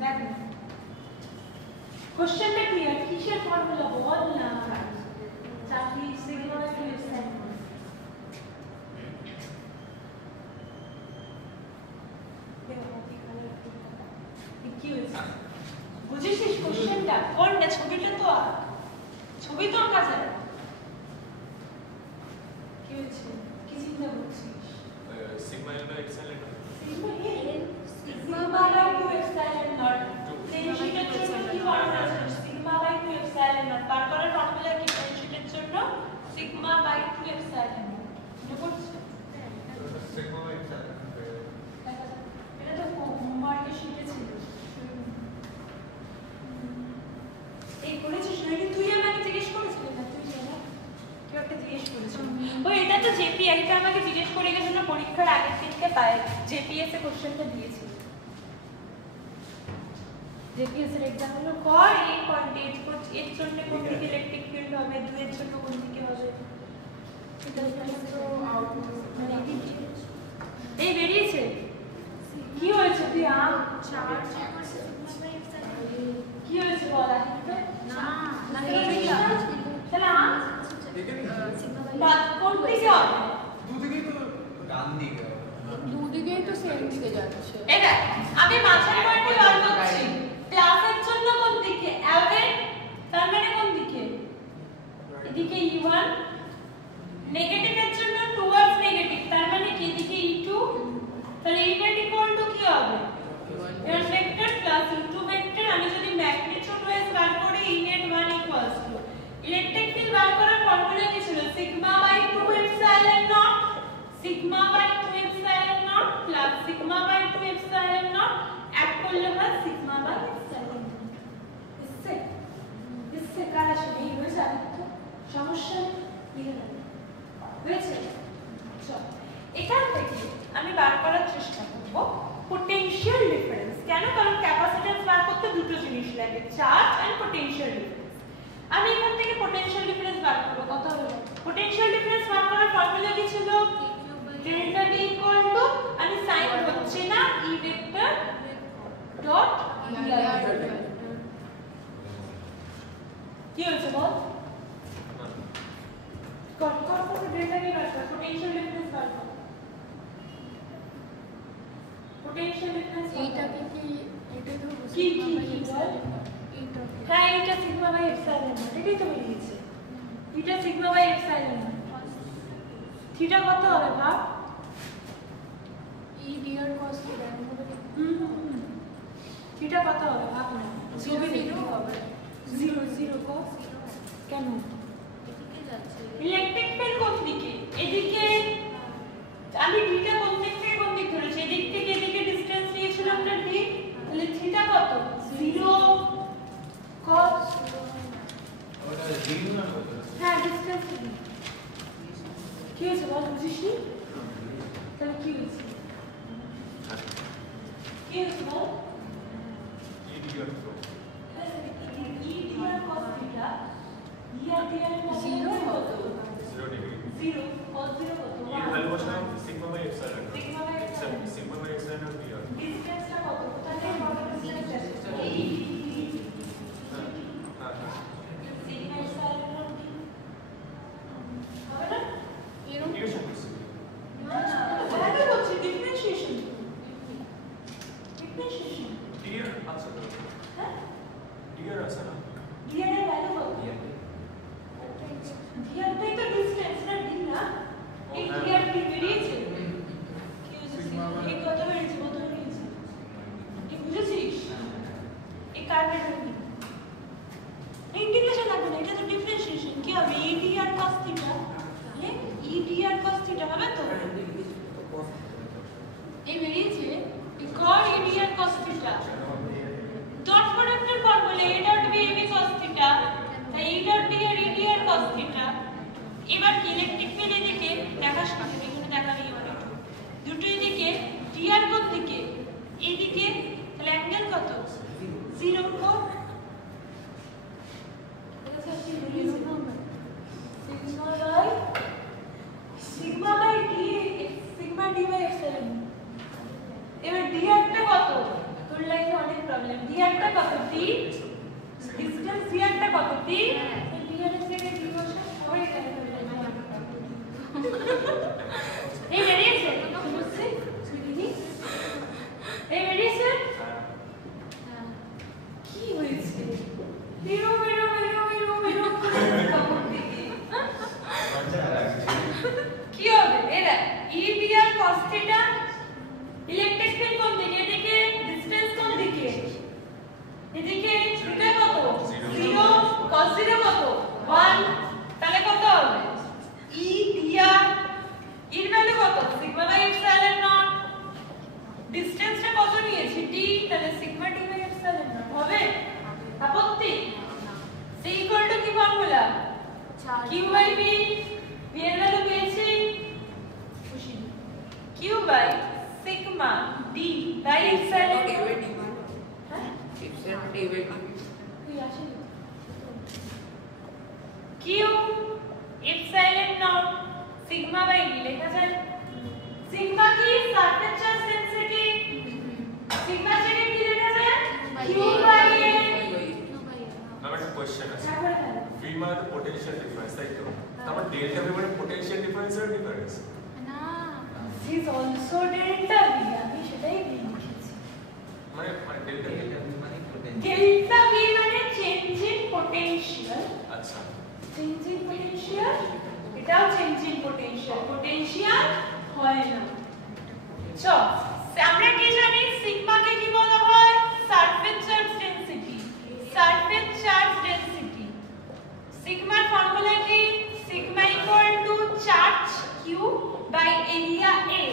দেখ না কোশ্চেনটা ক্লিয়ার কিসের ফর্মুলা বল না চাকরি সিগমা বাই 2 এপসাইলন কি হয়েছে বুঝেছিস কোশ্চেনটা কোন না ছবিটা তো আর ছবি তো আঁকা যায় কি হয়েছে কি চিন্তা করছিস sigma L by epsilon sigma by 2 epsilon naught টেনশনের জন্য কি ফর্মুলা আছে সিগমা বাই 2 এপসাইলন নট বার করার ফর্মুলা কি টেনশনের জন্য সিগমা বাই 2 এপসাইলন নট এটা পড়ছিস সিগমা বাই এপসাইলন এটা তো হোমওয়ার্কে শিখেছিস এই করেছিস নাকি তুই আমাকে জিজ্ঞেস করেছিলি না তুই জানা কেউ একটা জিজ্ঞেস করেছিল ও এটা তো জেপি এটা আমাকে জিজ্ঞেস করে গেছিল পরীক্ষার আগের দিনকে পায় জেপিএস এ কোশ্চেনটা দিয়েছিল জেপিএস এর एग्जाम হলো কর এই কোয়ান্টিটি এর জন্য কোন দিকে ইলেকট্রিক ফিল্ড হবে 2 এর জন্য কোন দিকে হবে এটা তো মানে এই বেরিয়েছে কি হয়েছে তুই charge equal to sigma by epsilon কি হয়েছে বল আসলে না না তাহলে সিগমা বাই বাদ কোন দিকে হবে দুদিকেই তো ডান দিকে দুদিকেই তো সেম দিকে যাচ্ছে এই দেখ আমি মাঝের পয়েন্টে বার করছি প্লাসের জন্য কোন দিকে অ্যাওয়ের তার মানে কোন দিকে এদিকে E1 নেগেটিভের জন্য টুয়ার্ডস নেগেটিভ তার মানে কি এদিকে E2 তাহলে E net ইকুয়াল টু কি হবে unit vector plus E2 vector আমি যদি ম্যাগনিটিউড ওয়াইজ বার করি E net 1 equals to electric field বার করার ফর্মুলা কি ছিল sigma by 2 epsilon naught sigma by 2 epsilon naught plus sigma by 2 epsilon naught এক করলে হয় সিগমা বাই এপসাইলন নট इससे কাজ নেই হয়ে যাবে তো সমস্যা নেই হয়েছে চল এখান থেকে আমি বার করার চেষ্টা করব পোটেনশিয়াল ডিফারেন্স কেন কারণ ক্যাপাসিট্যান্স বার করতে দুটো জিনিস লাগে চার্জ এন্ড পোটেনশিয়াল ডিফারেন্স আমি এখান থেকে পোটেনশিয়াল ডিফারেন্স বার করব কত হলো পোটেনশিয়াল ডিফারেন্স বার করার ফর্মুলা কি ছিল ডেল্টা V ইকুয়াল টু আমি সাইন হচ্ছে না E ভেক্টর ডট কি হচ্ছে বল কত কত ডেল্টা V বার কর পোটেনশিয়াল ডিফারেন্স বার কর পোটেনশিয়াল ডিফারেন্স এইটাকে কি এটাই তো কি বল হ্যাঁ এটা সিগমা বাই এপসাইলন এটাই তো বেরিয়েছে এটা সিগমা বাই এপসাইলন থিটা কত হবে ভাব ই ডিআর cos থিটা থিটা কত হবে ভাব না 0 হবে 0 cos কেন এদিকে যাচ্ছে ইলেকট্রিক ফিল্ড কোন দিকে এদিকে আমি থিটা কোন দিক থেকে কোন দিক ধরেছি এদিক থেকে এদিকে ডিসটেন্স নিয়েছিলাম না d তাহলে থিটা কত 0 cos ওটা জিরো না হ্যাঁ ডিসটেন্স কি হয়েছে বল বুঝিসনি তাহলে কি হয়েছে কি হয়েছে বল ই ডিআর তো ই ডিআর cos থিটা ই আর ডিআর এর মধ্যে 0 কত 0 ডিগ্রি 0 cos 0 কত ই ভ্যালু বসালাম sigma by epsilon sigma by epsilon sigma by epsilon d r ডিসটেন্সটা কত কোথা থেকে কত ডিসটেন্স আছে সিগমা এপসাইলন কি হবে না এরকম ইকুয়েশন করছি ভালো হচ্ছে ডিফারেন্সিয়েশন ডিআর আছে তো হ্যাঁ ডিআর আছে না ডিআর এর ভ্যালু কত ডিআরটাই তো ডিসটেন্স না ডি না এই দি হ্যাঁ। বিয়ারের থেকে কি বসে সবাই জানে এই বেরিয়েছে বুঝছি সুইটি এই বেরিয়েছে কি হয়েছে hero hero hero hero hero মজা লাগছে কি হবে এরা ই বিয়ার cos থিটা ইলেকট্রিক ফিল্ড কোন দিকে এদিকে ডিসটেন্স কোন দিকে এদিকে থিটা কত 0 cos 0 কত 1 তাহলে কত হবে ই বিয়ার এর ভ্যালু কত সিগমা বাই এপসাইলন নট ডিসটেন্সটা কত নিয়েছি t তাহলে sigma t by epsilon naught হবে আপত্তি c ইকুয়াল টু কি formula q by b b এর ভ্যালু পেয়েছি খুশি q by sigma d by epsilon হ্যাঁ তুই আসিস q epsilon naught sigma by d লেখা যায় সিগমা কি সারফেস চার্জ ডেনসিটি সিগমা থেকে কি লেখা যায় q বাই a আমার একটা কোশ্চেন আছে হ্যাঁ করে ফেলো V মানে তো পোটেনশিয়াল ডিফারেন্স তাই তো তারপর ডেল্টা V মানে পোটেনশিয়াল ডিফারেন্স এর ডিফারেন্স না is also delta v আমি সেটাই লিখেছি মানে ডেল্টা V মানে potential delta v মানে চেঞ্জ ইন পটেনশিয়াল আচ্ছা চেঞ্জ ইন পটেনশিয়াল এটাও চেঞ্জ ইন পটেনশিয়াল পটেনশিয়াল হয় না চল আমরা কি জানি সিগমা কে কি বলা হয় surface charge density surface charge density সিগমার ফর্মুলা কি sigma equal to charge Q by area A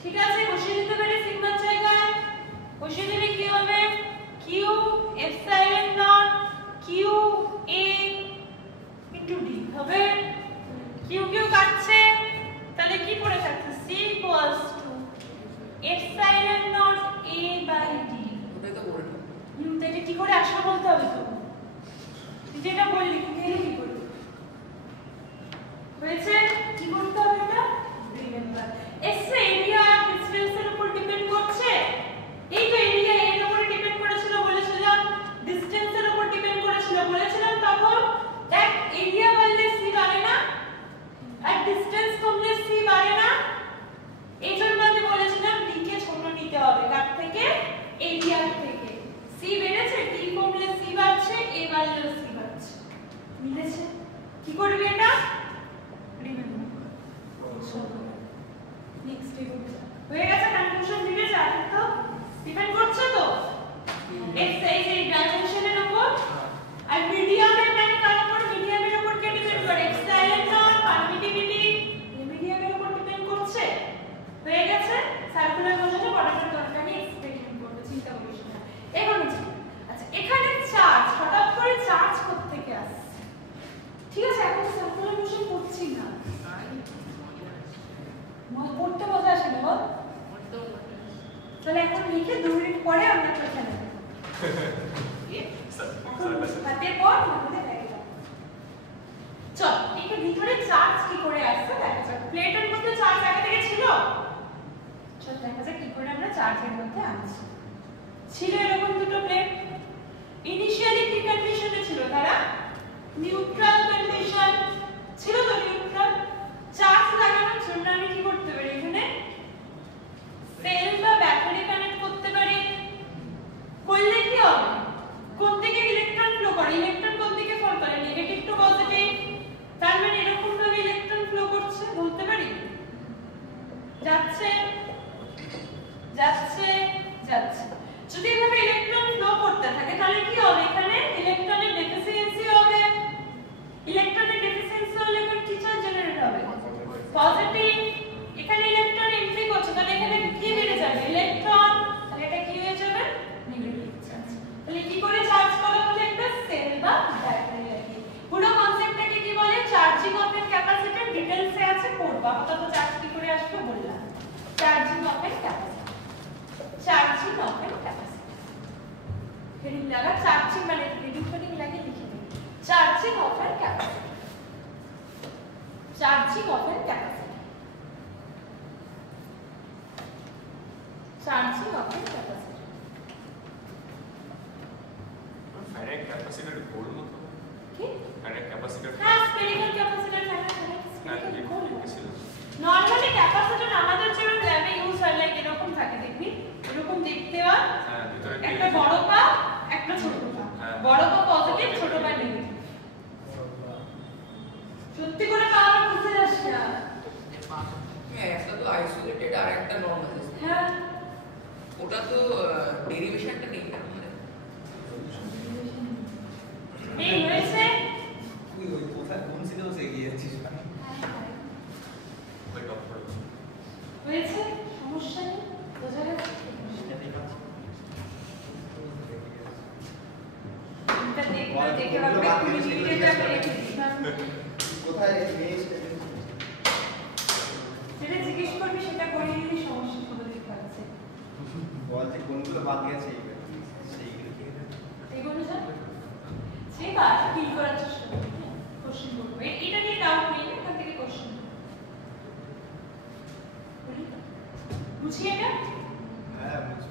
ঠিক আছে বসিয়ে দিতে পারি সিগমার জায়গায় বসিয়ে দিলে কি হবে Q epsilon naught Q A into D হবে কিউ কিউ কাটছে তাহলে কি পড়ে থাকছে c equals to epsilon naught a by d তাহলে কি করে আসবে বলতে হবে তো তুই যেটা বললি তুই কি করবি হয়েছে কি করতে হবে এটা রিমেম্বার এসে এরিয়া ডিসটেন্সের উপর ডিপেন্ড করছে এই তো এরিয়া এর উপর ডিপেন্ড করেছিল বলেছিলাম ডিসটেন্সের উপর ডিপেন্ড করেছিল বলেছিলাম তখন দেখ এরিয়া বাড়লে সি বাড়ে না আর ডিসটেন্স কমলে সি বাড়ে না এই জন্য আমি বলেছিলাম ডি কে ছোট নিতে হবে কার থেকে এরিয়ার থেকে সি বেড়েছে ডি কমলে সি বাড়ছে এ বাড়লে সি বাড়ছে মিলেছে কি করবে এটা রিমেম্বার নেক্সট হয়ে গেছে কনফিউশন দিবে জানো তো ডিপেন্ড করছে তো এক্সারসাইজ এই ডাইমেনশনের উপর আর মিডিয়ামের মানে কার উপর মিডিয়ামের উপর কে ডিপেন্ড করে এপসাইলন নট পারমিটিভিটি মিডিয়ামের উপর ডিপেন্ড করছে হয়ে গেছে সার্কুলার মোশনে পড়ানোর দরকার নেই এক্সপেরিমেন্ট করতে চিন্তা করিস না এখন আচ্ছা এখানে চার্জ হঠাৎ করে চার্জ কোথা থেকে আসছে ঠিক আছে এখন সার্কুলার মোশন করছি না পড়তে মজা আসে না বল তাহলে এখন লিখে 2 মিনিট পরে আমরা পরীক্ষা নেব হাতে পড় মনে রাখবে চল এর ভিতরে চার্জ কি করে আসছে দেখা যাক প্লেটের মধ্যে চার্জ আগে থেকে ছিল চল দেখা যাক কি করে আমরা চার্জের মধ্যে আনছি ছিল এরকম দুটো প্লেট ইনিশিয়ালি কি কন্ডিশনে ছিল তারা নিউট্রাল কন্ডিশন ছিল তো নিউট্রাল চার্জ লাগানোর জন্য আমি কি করতে পারি এখানে সেল বা ব্যাটারি কানেক্ট করতে পারি করলে কি হবে কোন দিকে ইলেকট্রন ফ্লো করে ইলেকট্রন কোন দিকে ফ্লো করে নেগেটিভ টু পজিটিভ তার মানে এরকম ভাবে ইলেকট্রন ফ্লো করছে বলতে পারি যাচ্ছে যাচ্ছে যাচ্ছে যদি এভাবে ইলেকট্রন ফ্লো করতে থাকে তাহলে কি হবে এখানে ইলেকট্রনের ডেফিসিয়েন্সি হবে ইলেকট্রনের ডেফিসিয়েন্সি হলে এখানে কি চার্জ জেনারেট হবে পজিটিভ এখানে ইলেকট্রন এন্ট্রি করছে তাহলে এখানে কি বেড়ে যাবে ইলেকট্রন তাহলে এটা কি হয়ে যাবে নেগেটিভ চার্জ তাহলে কি করে চার্জ করা হলে একটা সেল বা ব্যাটারি লাগে পুরো কনসেপ্টটাকে কি বলে চার্জিং অফ এ ক্যাপাসিটর ডিটেইলসে আছে পড়বা আপাতত চার্জ কি করে আসবে বললাম charging of a capacitor charging of a capacitor heading লাগা চার্জিং মানে রিডিং ফিডিং লাগে লিখে দিই charging of a capacitor charging of a capacitor charging of a capacitor farad capacitor গোল মতো কি একটা ক্যাপাসিটর হ্যাঁ স্ফেরিক্যাল ক্যাপাসিটর ছিল নরমালি ক্যাপাসিটর আমাদের যেরকম ল্যাবে ইউজ হয় লাইক এরকম থাকে দেখবি এরকম দেখতে হয় হ্যাঁ ভিতরে একটা বড় পা একটা ছোট পা বড় পা পজিটিভ ছোট পা নেগেটিভ সত্যি করে পা আর বুঝতে যাস না হ্যাঁ একটা তো আইসোলেটেড আর একটা নরমাল হ্যাঁ ওটা তো ডেরিভেশনটা নেই না মানে এই হয়েছে তুই ওই কোথায় কোন সিলেবাসে এগিয়ে যাচ্ছিস ওই টপ করে হয়েছে সমস্যা নেই বোঝা গেছে এটা দেখে ভাববে তুমি লিখে যাবে কোথায় নেক্সট যেটা জিজ্ঞেস করবি সেটা করিয়ে দিবি সমস্যা হবে দেখতে পাচ্ছে বলতে কোনগুলো বাদ গেছে সেইগুলো কি এগুলো যা সেবার ফিল করার চেষ্টা করবি কোশ্চেন করবো এটা নিয়ে ডাউট নেই এখান থেকে কোশ্চেন বুঝি এটা হ্যাঁ বুঝছি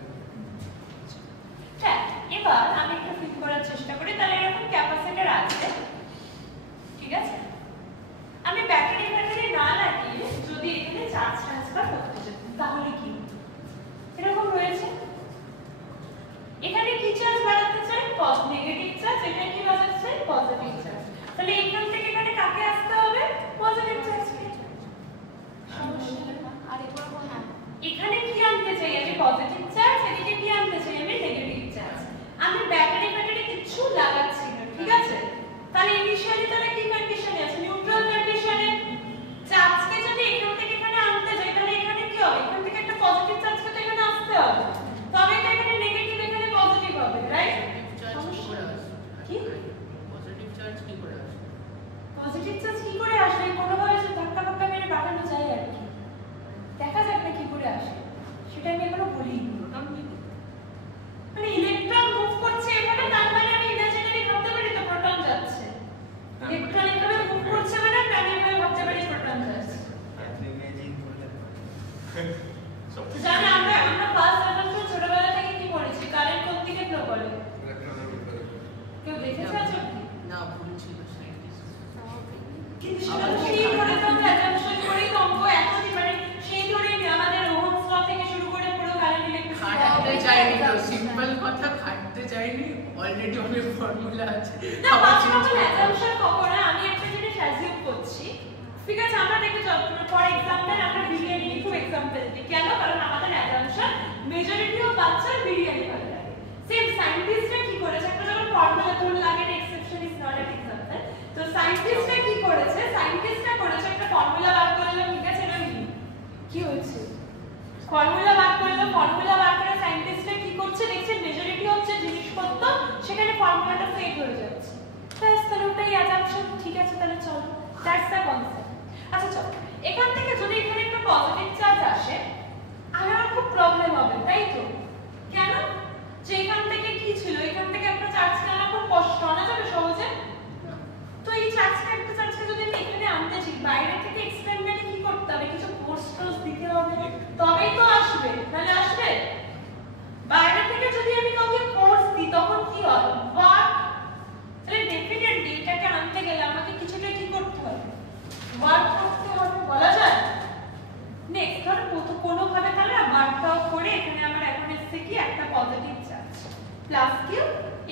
হ্যাঁ এবার আমি একটু ফিল করার চেষ্টা করি তাহলে এরকম ক্যাপাসিটর আছে ঠিক আছে আমি ব্যাটারি না লাগিয়ে যদি এখানে চার্জ ট্রান্সফার করতে চাই তাহলে কি এরকম রয়েছে এখানে কি চার্জ বাড়াতে চাই নেগেটিভ চার্জ এটা কি বাড়াতে চাই পজিটিভ চার্জ তাহলে এখান থেকে এখানে কাকে আসতে হবে পজিটিভ চার্জকে আর এরপর হ্যাঁ এখানে কি আনতে চাই আমি পজিটিভ চার্জ এদিকে কি আনতে চাই আমি নেগেটিভ চার্জ আমি ব্যাটারি কিছু লাগাচ্ছি না ঠিক আছে তাহলে ইনিশিয়ালি তাহলে কি কন্ডিশনে আছে নিউট্রাল কন্ডিশনে চার্জকে যদি এখান থেকে এখানে আনতে যাই তাহলে এখানে কি হবে এখান থেকে একটা পজিটিভ চার্জকে তো এখানে আসতে হবে তবে তো এখানে নেগেটিভ এখানে পজিটিভ হবে রাইট কি পজিটিভ চার্জ কি করে আসে পজিটিভ চার্জ কি করে আসবে কোনোভাবে যে ধাক্কা ধাক্কা মেরে পাঠানো যায় আর কি দেখা যাক না কি করে আসে সেটা আমি এখনো বলিনি মানে ইলেকট্রন মুভ করছে এভাবে তার মানে আমি ইমাজিনারি ভাবতে পারি তো প্রোটন যাচ্ছে ইলেকট্রন এভাবে মুভ করছে মানে আমি এভাবে ভাবতে পারি প্রোটন যাচ্ছে ইমেজিন করলে সব তো জানি আমরা ফার্স্ট অ্যাডাপশন ছোটবেলা থেকে কি পড়েছি কারেন্ট কোন দিকে ফ্লো করে ইলেকট্রনের ভিতরে কেউ দেখেছে আজ অবধি না ভুল ছিল সায়েন্টিস্ট কিন্তু সেটা তো সেই ধরে তো আমরা অ্যাডাপশন করেই অঙ্ক এখনই মানে সেই ধরেই আমাদের ওহমস ল থেকে শুরু করে পুরো কারেন্ট খাটতে চাইনি তো সিম্পল কথা খাটতে চাইনি অলরেডি অনেক ফর্মুলা আছে না ফার্স্ট অফ অল অ্যাজাম্পশন কখনো আমি একটা জিনিস অ্যাজিউম করছি ঠিক আছে আমরা দেখে ফর এক্সাম্পল আমরা বিরিয়ানি খুব এক্সাম্পল দিই কেন কারণ আমাদের অ্যাজাম্পশন মেজরিটি অফ বাচ্চার বিরিয়ানি ভালো লাগে সেম সায়েন্টিস্টরা কি করেছে একটা যখন ফর্মুলা ধরুন লাগে exception is not an example তো সায়েন্টিস্টরা কি করেছে সায়েন্টিস্টরা করেছে একটা ফর্মুলা বার করলো ঠিক আছে না কি হয়েছে ফর্মুলা বার করলো ফর্মুলা বার করে সায়েন্টিস্টরা কি করছে দেখছে মেজরিটি হচ্ছে জিনিসপত্র সেখানে ফর্মুলাটা সেট হয়ে যাচ্ছে ব্যাস তাহলে ওটাই অ্যাজাম্পশন ঠিক আছে তাহলে চলো দ্যাটস দ্য কনসেপ্ট আচ্ছা চলো এখান থেকে যদি এখানে একটা পজিটিভ চার্জ আসে আমার খুব প্রবলেম হবে তাই তো কেন যে এখান থেকে কি ছিল এখান থেকে একটা চার্জ নেওয়া খুব কষ্ট আনা যাবে সহজে তো এই চার্জটা একটা চার্জকে যদি আমি এখানে আনতে চাই বাইরে থেকে এক্সপেরিমেন্টে কি করতে হবে কিছু ফোর্স টোর্স দিতে হবে তবেই তো আসবে তাহলে আসবে বাইরে থেকে যদি আমি কাউকে ফোর্স দিই তখন কি হবে ওয়ার্ক তাহলে ডেফিনেটলি এটাকে আনতে গেলে আমাকে কিছুটা কি করতে হবে ওয়ার্ক করতে হবে বলা যায় নেক্সট ধরো কোনোভাবে তাহলে ওয়ার্কটাও করে এখানে আমার এখন এসছে কি একটা পজিটিভ চার্জ প্লাস কিউ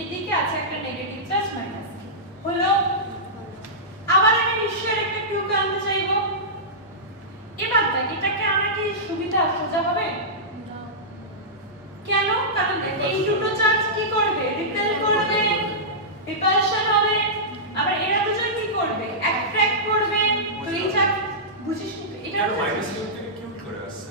এদিকে আছে একটা নেগেটিভ চার্জ মাইনাস কিউ হলো আবার আমি নিশ্চয়ই একটা কিউকে আনতে চাইবো এবার দেখ এটাকে আনা কি সুবিধা সোজা হবে কেন কারণ এই দুটো চার্জ কি করবে রিপেল করবে রিপালশন হবে আবার এরা দুজন কি করবে অ্যাট্রাক্ট করবে তো এই চার্জ বুঝিস এটা মাইনাস কিউ থেকে কিউ করে আসছে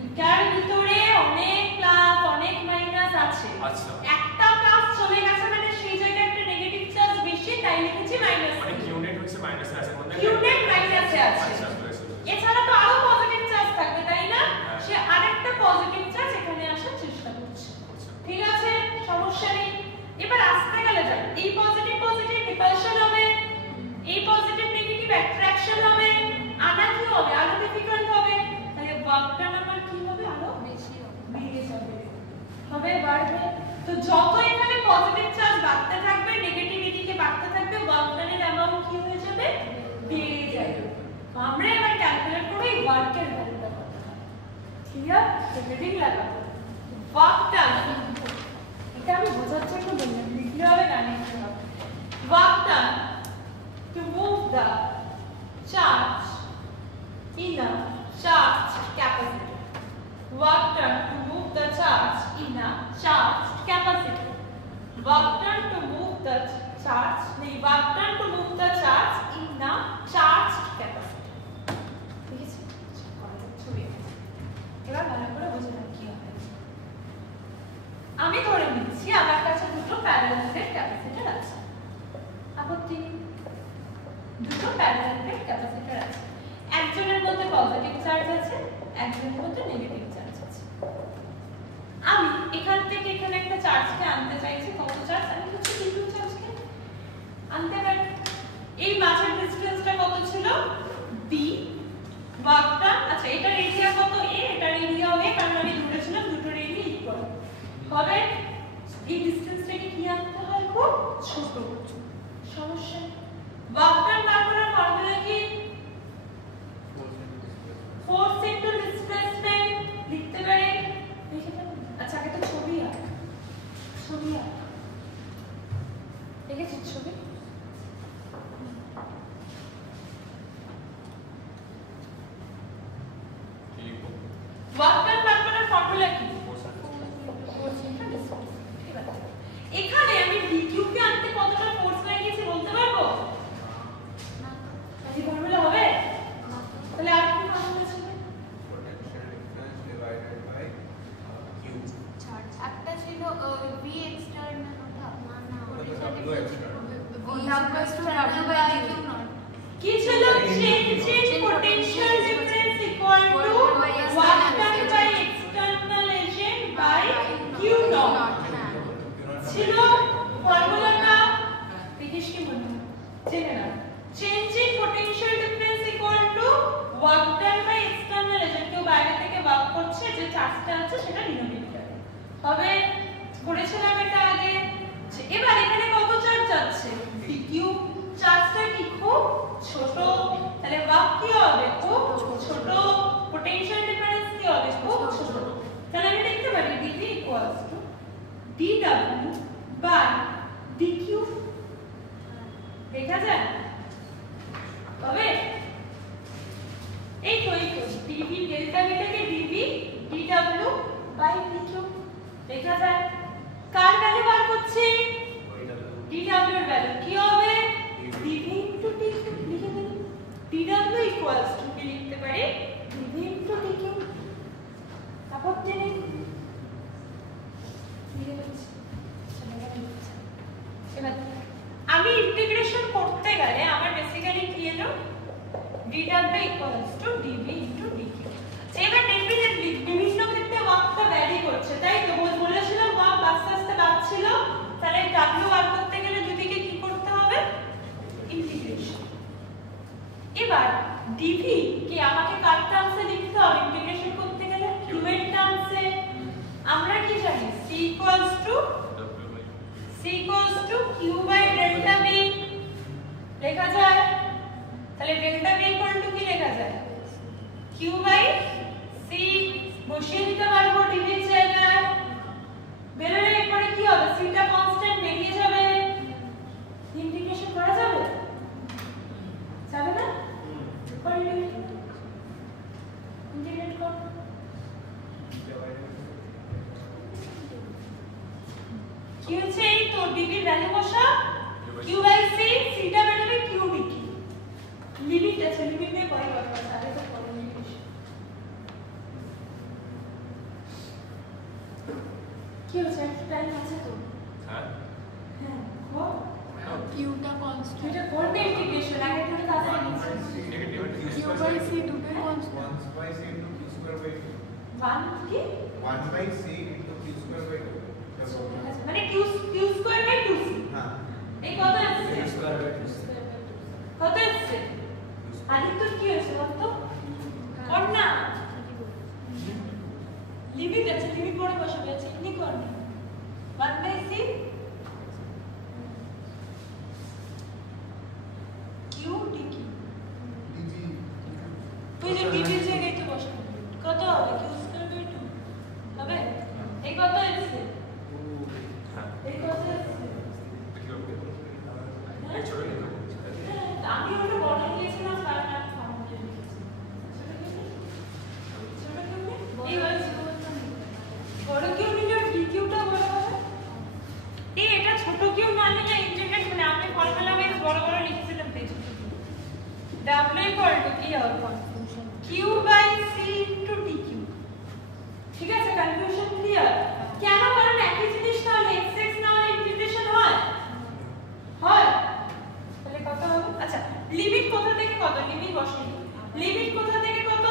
এটার ভিতরে অনেক প্লাস অনেক মাইনাস আছে আচ্ছা একটা প্লাস চলে গেছে মানে সেই জায়গায় একটা নেগেটিভ চার্জ বেশি তাই লিখেছি মাইনাস মানে কিউ নেট হচ্ছে মাইনাসে আছে মানে কিউ নেট মাইনাসে আছে আচ্ছা বুঝেছি এছাড়া তো আরো পজিটিভ চার্জ থাকবে তাই না সে আরেকটা পজিটিভ চার্জ এখানে আসার চেষ্টা করছে ঠিক আছে সমস্যা নেই এবার আসতে গেলে যাক এই পজিটিভ পজিটিভ রিপালশন হবে এই পজিটিভ নেগেটিভ অ্যাট্রাকশন হবে আনা কি হবে আরো ডিফিকাল্ট হবে তাহলে ওয়ার্কটা নাম্বার কি হবে আরো বেশি হবে বেড়ে যাবে হবে বাড়বে তো যত এখানে পজিটিভ চার্জ বাড়তে থাকবে নেগেটিভিটিকে বাড়তে ক্লিয়ার? হেডিং লাগাবো। ওয়ার্ক ডান, এটা আমি বোঝাচ্ছি একটু বললাম, লিখলে হবে না লিখতে হবে। Work done to move the charge in a charged capacitor. Work done to move the charge in a charged capacitor. Work done to move the charge. Work done to move the charge in a charged capacitor. ঠিক আছে? ছবি এবার ভালো করে বুঝে নাও কি হবে। আমি ধরে নিচ্ছি আমার কাছে দুটো প্যারালাল প্লেট ক্যাপাসিটর আছে। আপত্তি নেই। দুটো প্যারালাল প্লেট ক্যাপাসিটর আছে। একজনের মধ্যে পজিটিভ চার্জ আছে, একজনের মধ্যে নেগেটিভ চার্জ আছে। আমি এখান থেকে এখানে একটা চার্জকে আনতে চাইছি, কত চার্জ? আমি হচ্ছে দ্বিতীয় চার্জকে আনতে পারি। এই মাঝের ডিসটেন্সটা কত ছিল? d। ওয়ার্কটা আচ্ছা এটার এরিয়া কত? a, এটার এরিয়া a, কারণ আমি ধরেছিলাম দুটোর এরিয়া ইকুয়াল হবে। এই ডিসটেন্সটাকে কি আনতে হয়? খুব ছোট। সমস্যা ওয়ার্কটার বার করার ফর্মুলা কি? ফোর্স ইনটু ডিসপ্লেসমেন্ট লিখতে পারি। দেখে ফেলুন। আচ্ছা আগে তো ছবি আঁক, ছবি আঁক। দেখেছিস ছবি? ওয়ার্কটার বার করার ফর্মুলা কি? Force into displacement. এখানে আমি dq কে আনতে কতটা ফোর্স লাগিয়েছি বলতে পারবো? এই ফর্মুলা হবে? তাহলে আর কি ফর্মুলা ছিল? Potential difference divided by Q. Charge একটা ছিল v এক্সটার্নাল ওটা W external. কি ছিল? Change potential difference equal to work done by external agent by Q naught ছিল ফর্মুলাটা। দেখিস কি মনে হয়? জেনে না। Change in potential difference equal to work done by external agent. কেউ বাইরে থেকে ওয়ার্ক করছে, যে চার্জটা আছে সেটা ডিনোমিনেটর হবে। করেছিলাম এটা আগে। এবার এখানে কত চার্জ আছে? dq। চার্জটা কি খুব ছোট, তাহলে ওয়ার্ক কি হবে? খুব ছোট। পোটেনশিয়াল ডিফারেন্স কি হবে? খুব ছোট। তাহলে আমি লিখতে পারি dv equals to dw by dq। দেখা যায় তবে এই তো dv ডেল্টা v থেকে dv dw বাই dq দেখা যায়। কার ভ্যালু বার করছি? dw এর ভ্যালু কি হবে? dv ইনটু dq লিখে দিই। dw ইকুয়ালস টু কি লিখতে পারি? dv into dq। আপত্তি নেই? লিখে দিচ্ছি। এবার আমি ইন্টিগ্রেশন করতে গেলে আমার বেসিক্যালি কি এলো? dw equals to dv into dq। এবার ডেফিনেটলি বিভিন্ন ক্ষেত্রে ওয়ার্কটা ভ্যারি করছে, তাই তো বলেছিলাম ওয়ার্ক আস্তে আস্তে বাড়ছিল। তাহলে w বার করতে গেলে দুদিকে কি করতে হবে? ইন্টিগ্রেশন। এবার dv কে আমাকে কার টার্মসে লিখতে হবে ইন্টিগ্রেশন করতে গেলে? q এর টার্মসে। আমরা কি জানি? c equals to q by delta v লেখা যায়। তাহলে ডেল্টা v ইকুয়াল টু কি লেখা যায়? q বাই c বসিয়ে দিতে পারবো dv এর জায়গায়। বেরোলে এরপরে কি হবে? c টা কনস্ট্যান্ট বেরিয়ে যাবে। ইন্টিগ্রেশন করা যাবে? যাবে না? ইন্টিগ্রেট কর। কি হচ্ছে? এই তো dv ভ্যালু বসা q বাই c, c টা বেরোবে q dt। লিমিট আছে, লিমিট দিয়ে পরে কথা বলতে হবে তো পরে ইন্টিগ্রেশন। কি হচ্ছে? একটা টাইম আছে তো? হ্যাঁ হ্যাঁ কর। কিউটা কনস্ট্যান্ট এটা করবে ইন্টিগ্রেশন আগে একটু কাছে নিচ্ছি। নেগেটিভ কিউ বাই সি দুটোই constant 1 by c into q square by 2. 1 কি? 1 by c into q square by 2. মানে q স্কয়ার বাই 2c। হ্যাঁ। এই কত আসছে? q square by 2c। কত আসছে? আদিত্য কি হয়েছে বলতো? কর না। লিমিট আছে, লিমিট পরে বসাবে। আছে এমনি কর না। 1 বাই c q dq। তুই যে dv এর জায়গায় তো বসাবি। কত হবে? q square by equal to কি হবে q by c into dq ঠিক আছে কনফিউশন ক্লিয়ার কেন কারণ একই জিনিস তাহলে x না হলে ইন্টিগ্রেশন হয় তাহলে কত হবে আচ্ছা লিমিট কোথা থেকে কত লিমিট বসিয়ে লিমিট কোথা থেকে কত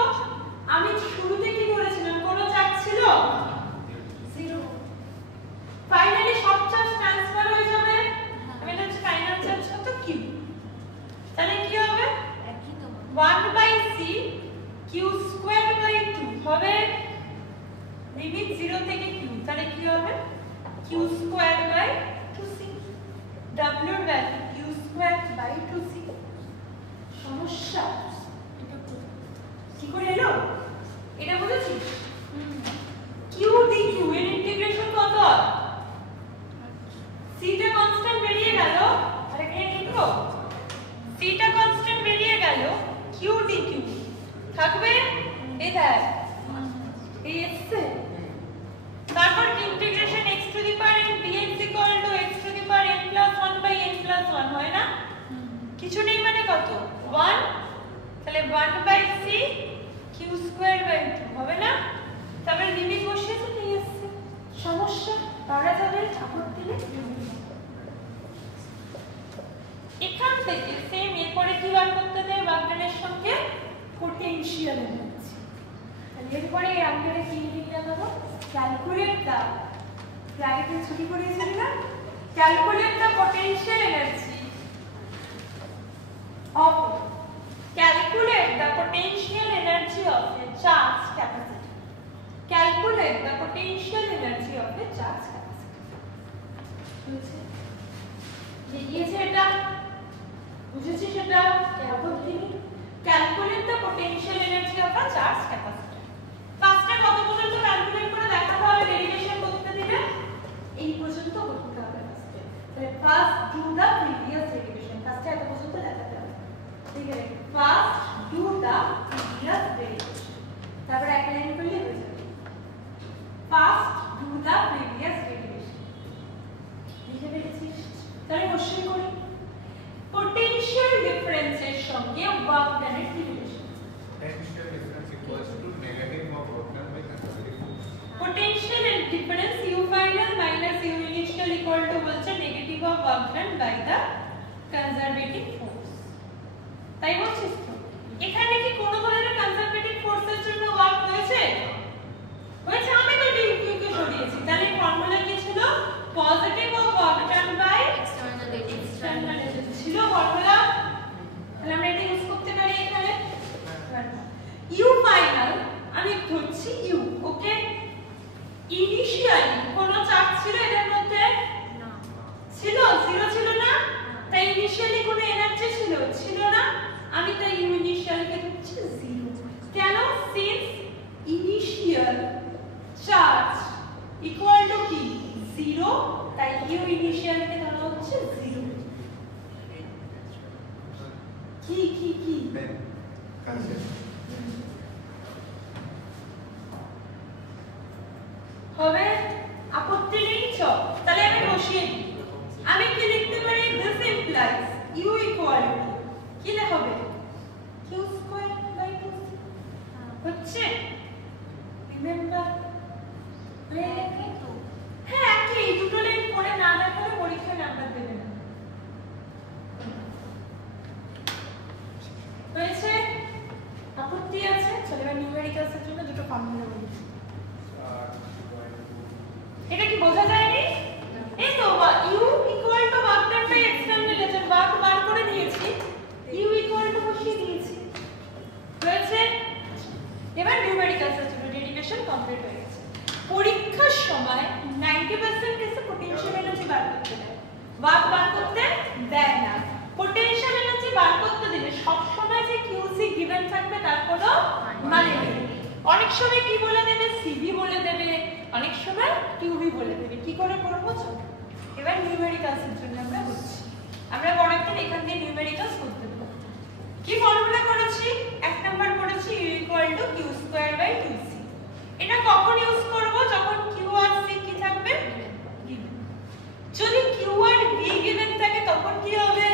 আমি শুরুতে কি করেছিলাম কোন চার্জ ছিল 0 ফাইনালি সব চার্জ ট্রান্সফার হয়ে যাবে আমি এটা হচ্ছে ফাইনাল চার্জ কত q তাহলে কি হবে 1 by c q square by 2 হবে লিমিট 0 থেকে q তাহলে কি হবে q square by 2c w এর ভ্যালু q স্কয়ার বাই 2c সমস্যা কি করে এলো এটা বুঝেছিস q dq এর ইন্টিগ্রেশন কত c টা কনস্ট্যান্ট বেরিয়ে গেল আর এখানে লিখো c টা কনস্ট্যান্ট বেরিয়ে গেল q dq থাকবে এই দেখ এই এসছে তারপর integration x to the power n dx equal to x to the power n plus 1 by n plus 1 হয় না কিছু নেই মানে কত 1 তাহলে 1 by c q square by 2 হবে না তারপর লিমিট বসিয়েছে এই এসছে সমস্যা পারা যাবে আপত্তি নেই এখান থেকে সেম এরপরে কি বার করতে দেয় বাগদানের সঙ্গে পোটেনশিয়াল এনার্জি তাহলে এরপরে এই আঙ্কেলে কি লিখতে দেবো ক্যালকুলেট দা ব্র্যাকেটে ছুটি করেছিলি না calculate the potential energy of calculate the potential energy of a charged capacitor calculate the potential energy of a charged capacitor বুঝেছিস দেখিয়েছে এটা বুঝেছিস এটা calculate the potential energy of a charge capacitor ফার্স্টে কত পর্যন্ত ক্যালকুলেট করে দেখাতে হবে ডেরিভেশন করতে দিলে এই পর্যন্ত করতে হবে ফার্স্টে তাহলে first do the previous derivation ফার্স্টে এত পর্যন্ত দেখাতে হবে ঠিক আছে first do the previous derivation তারপর এক লাইন করলে হয়ে যাবে first do the previous derivation লিখে ফেলেছিস তাহলে কোশ্চেন করি পোটেনশিয়াল ডিফারেন্সের সঙ্গে ওয়ার্ক ডানের কি relation Potential difference equals to negative of work done by conservative force. Potential difference u final minus u initial equal to বলছে negative of work done by the conservative force তাই বলছিস তো এখানে কি কোনো ধরনের কনজারভেটিভ ফোর্সের জন্য ওয়ার্ক হয়েছে হয়েছে আমি তো dq কে সরিয়েছি তাহলে ফর্মুলা কি ছিল positive of work done by external ছিল ফর্মুলা তাহলে আমরা এটা ইউজ করতে পারি এখানে u ফাইনাল আমি ধরছি u ওকে ইনিশিয়ালি কোন চার্জ ছিল এর মধ্যে না ছিল জিরো ছিল না তাই ইনিশিয়ালি কোন এনার্জি ছিল না আমি তাই u ইনিশিয়াল কে ধরছি 0 কেন since initial charge equal to কি 0 তাই u ইনিশিয়াল কে ধরা হচ্ছে 0 কি Then consider হবে আপত্তি নেই চল তাহলে আমি বসিয়ে দিই আমি কি লিখতে পারি this implies u equal to কি হবে q square by 2c হচ্ছে রিমেম্বার হ্যাঁ কি দুটো লাইন পড়ে না দেখালে পরীক্ষায় নাম্বার দেবে না হয়েছে আপত্তি আছে চলো এবার নিউমেরিক্যালসের জন্য দুটো ফর্মুলা বলি এটা কি বোঝা যায়নি এই তো u equal to work done by external agent work বার করে দিয়েছি u ইকুয়াল টু বসিয়ে দিয়েছি হয়েছে এবার নিউমেরিক্যালসের জন্য ডেরিভেশন কমপ্লিট হয়ে গেছে পরীক্ষার সময় 90% কেসে পোটেনশিয়াল এনার্জি বার করতে দেয় ওয়ার্ক বার করতে দেয় না পোটেনশিয়াল এনার্জি বার করতে দিলে সব সময় যে qc গিভেন থাকবে তার কোনো মানে নেই অনেক সময় কি বলে দেবে cv বলে দেবে অনেক সময় qv বলে দেবে কি করে করব চল এবার নিউমেরিক্যালসের জন্য আমরা করছি আমরা পরের দিন এখান দিয়ে নিউমেরিক্যালস করতে দেব কি ফর্মুলা করেছি এক নাম্বার করেছি u q square by 2c এটা কখন ইউজ করব যখন q আর c কি থাকবে given যদি q আর v given থাকে তখন কি হবে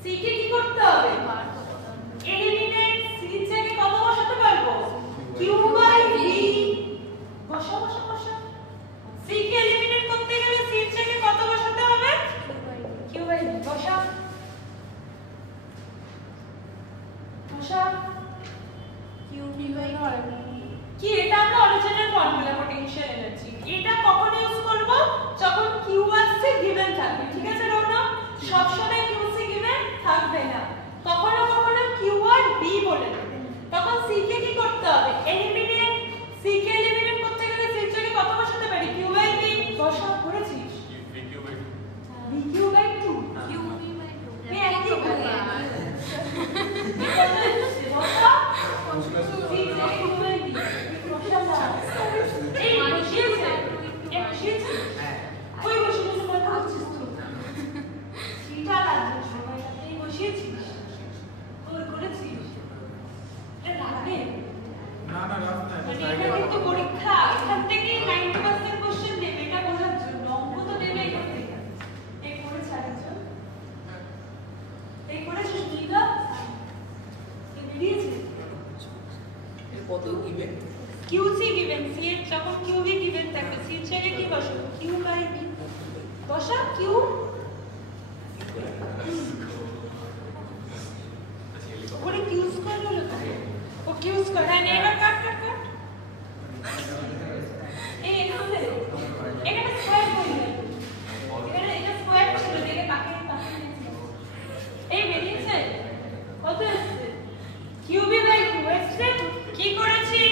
c কে কি করতে হবে কত given? QC given, C এর যখন QV given থাকে, C এর জায়গায় কি বসাবো? Q by V। বসা Q। ওরে Q স্কয়ার হলো তো? ও Q স্কয়ার, হ্যাঁ এবার কাট। এখানে স্কয়ার হয়ে গেল। এখানে এটা স্কয়ার ছিল, দেখে পাকে এই বেরিয়েছে। কত আসছে? QV by Q আসছে। কি করেছি?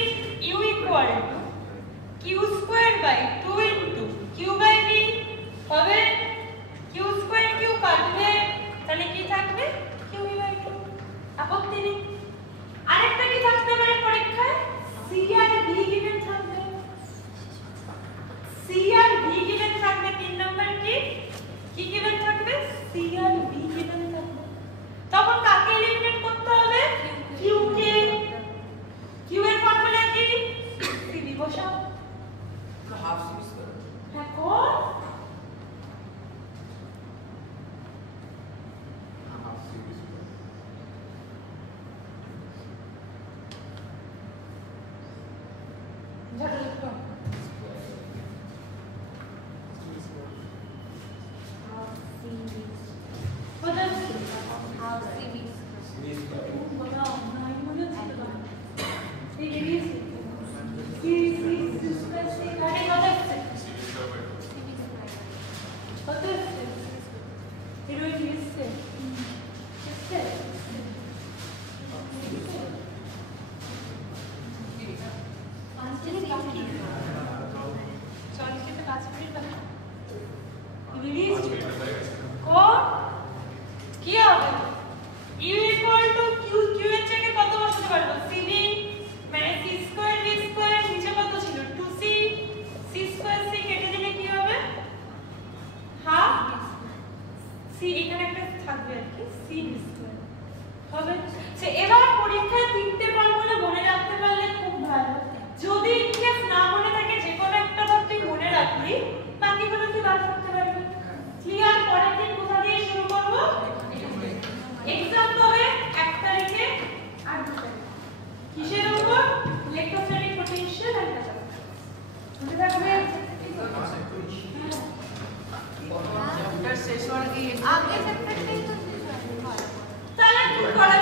U equal to Q square by 2 into Q by V হবে Q square Q কাটবে, তাহলে কি থাকবে? QV by 2। আপত্তি নেই। আরেকটা কি থাকতে পারে পরীক্ষায়? C আর V given থাকবে। C আর V given থাকবে। 3 নাম্বার কি given থাকবে? C আর V given থাকবে। তখন কাকে এলিমিনেট করতে হবে? Q কে। Q এর ফর্মুলা কি? CV বসাও। তো হাফ সিরিজ করো। হ্যাঁ কর। হাফ সিরিজ ঝাড়ু লিখো। কোথায় How CV? বলো নাই মনে হচ্ছে তো। এই বেরিয়েছে। সি গাড়ি কত আছে? কত আছে? হিরোইন এসছে। এসছে? কি হবে? U equal to Q এর জায়গায় কত বসাতে পারবো? CV মানে C স্কয়ার V স্কয়ার, নিচে কত ছিল? 2C, C স্কয়ার C কেটে দিলে কি হবে? হাফ C, এখানে একটা থাকবে আর কি, C V স্কয়ার হবে। সে এবার পরীক্ষায় তিনটে ফর্মুলা মনে রাখতে পারলে খুব ভালো। যদি ইনকেস না মনে থাকে, যে কোনো একটা ধর তুই মনে রাখলি, বাকিগুলো তুই বার করতে পারবি। ক্লিয়ার? পরের দিন কোথা দিয়ে শুরু করব? এক্সাম হবে 1 তারিখে আর 2 তারিখে। কিসের উপর? Electrostatic potential and capacitance. মনে থাকবে? চ্যাপ্টার শেষ হওয়ার আগে আগে চ্যাপ্টারটাই তো শেষ হয়। তাহলে কি করা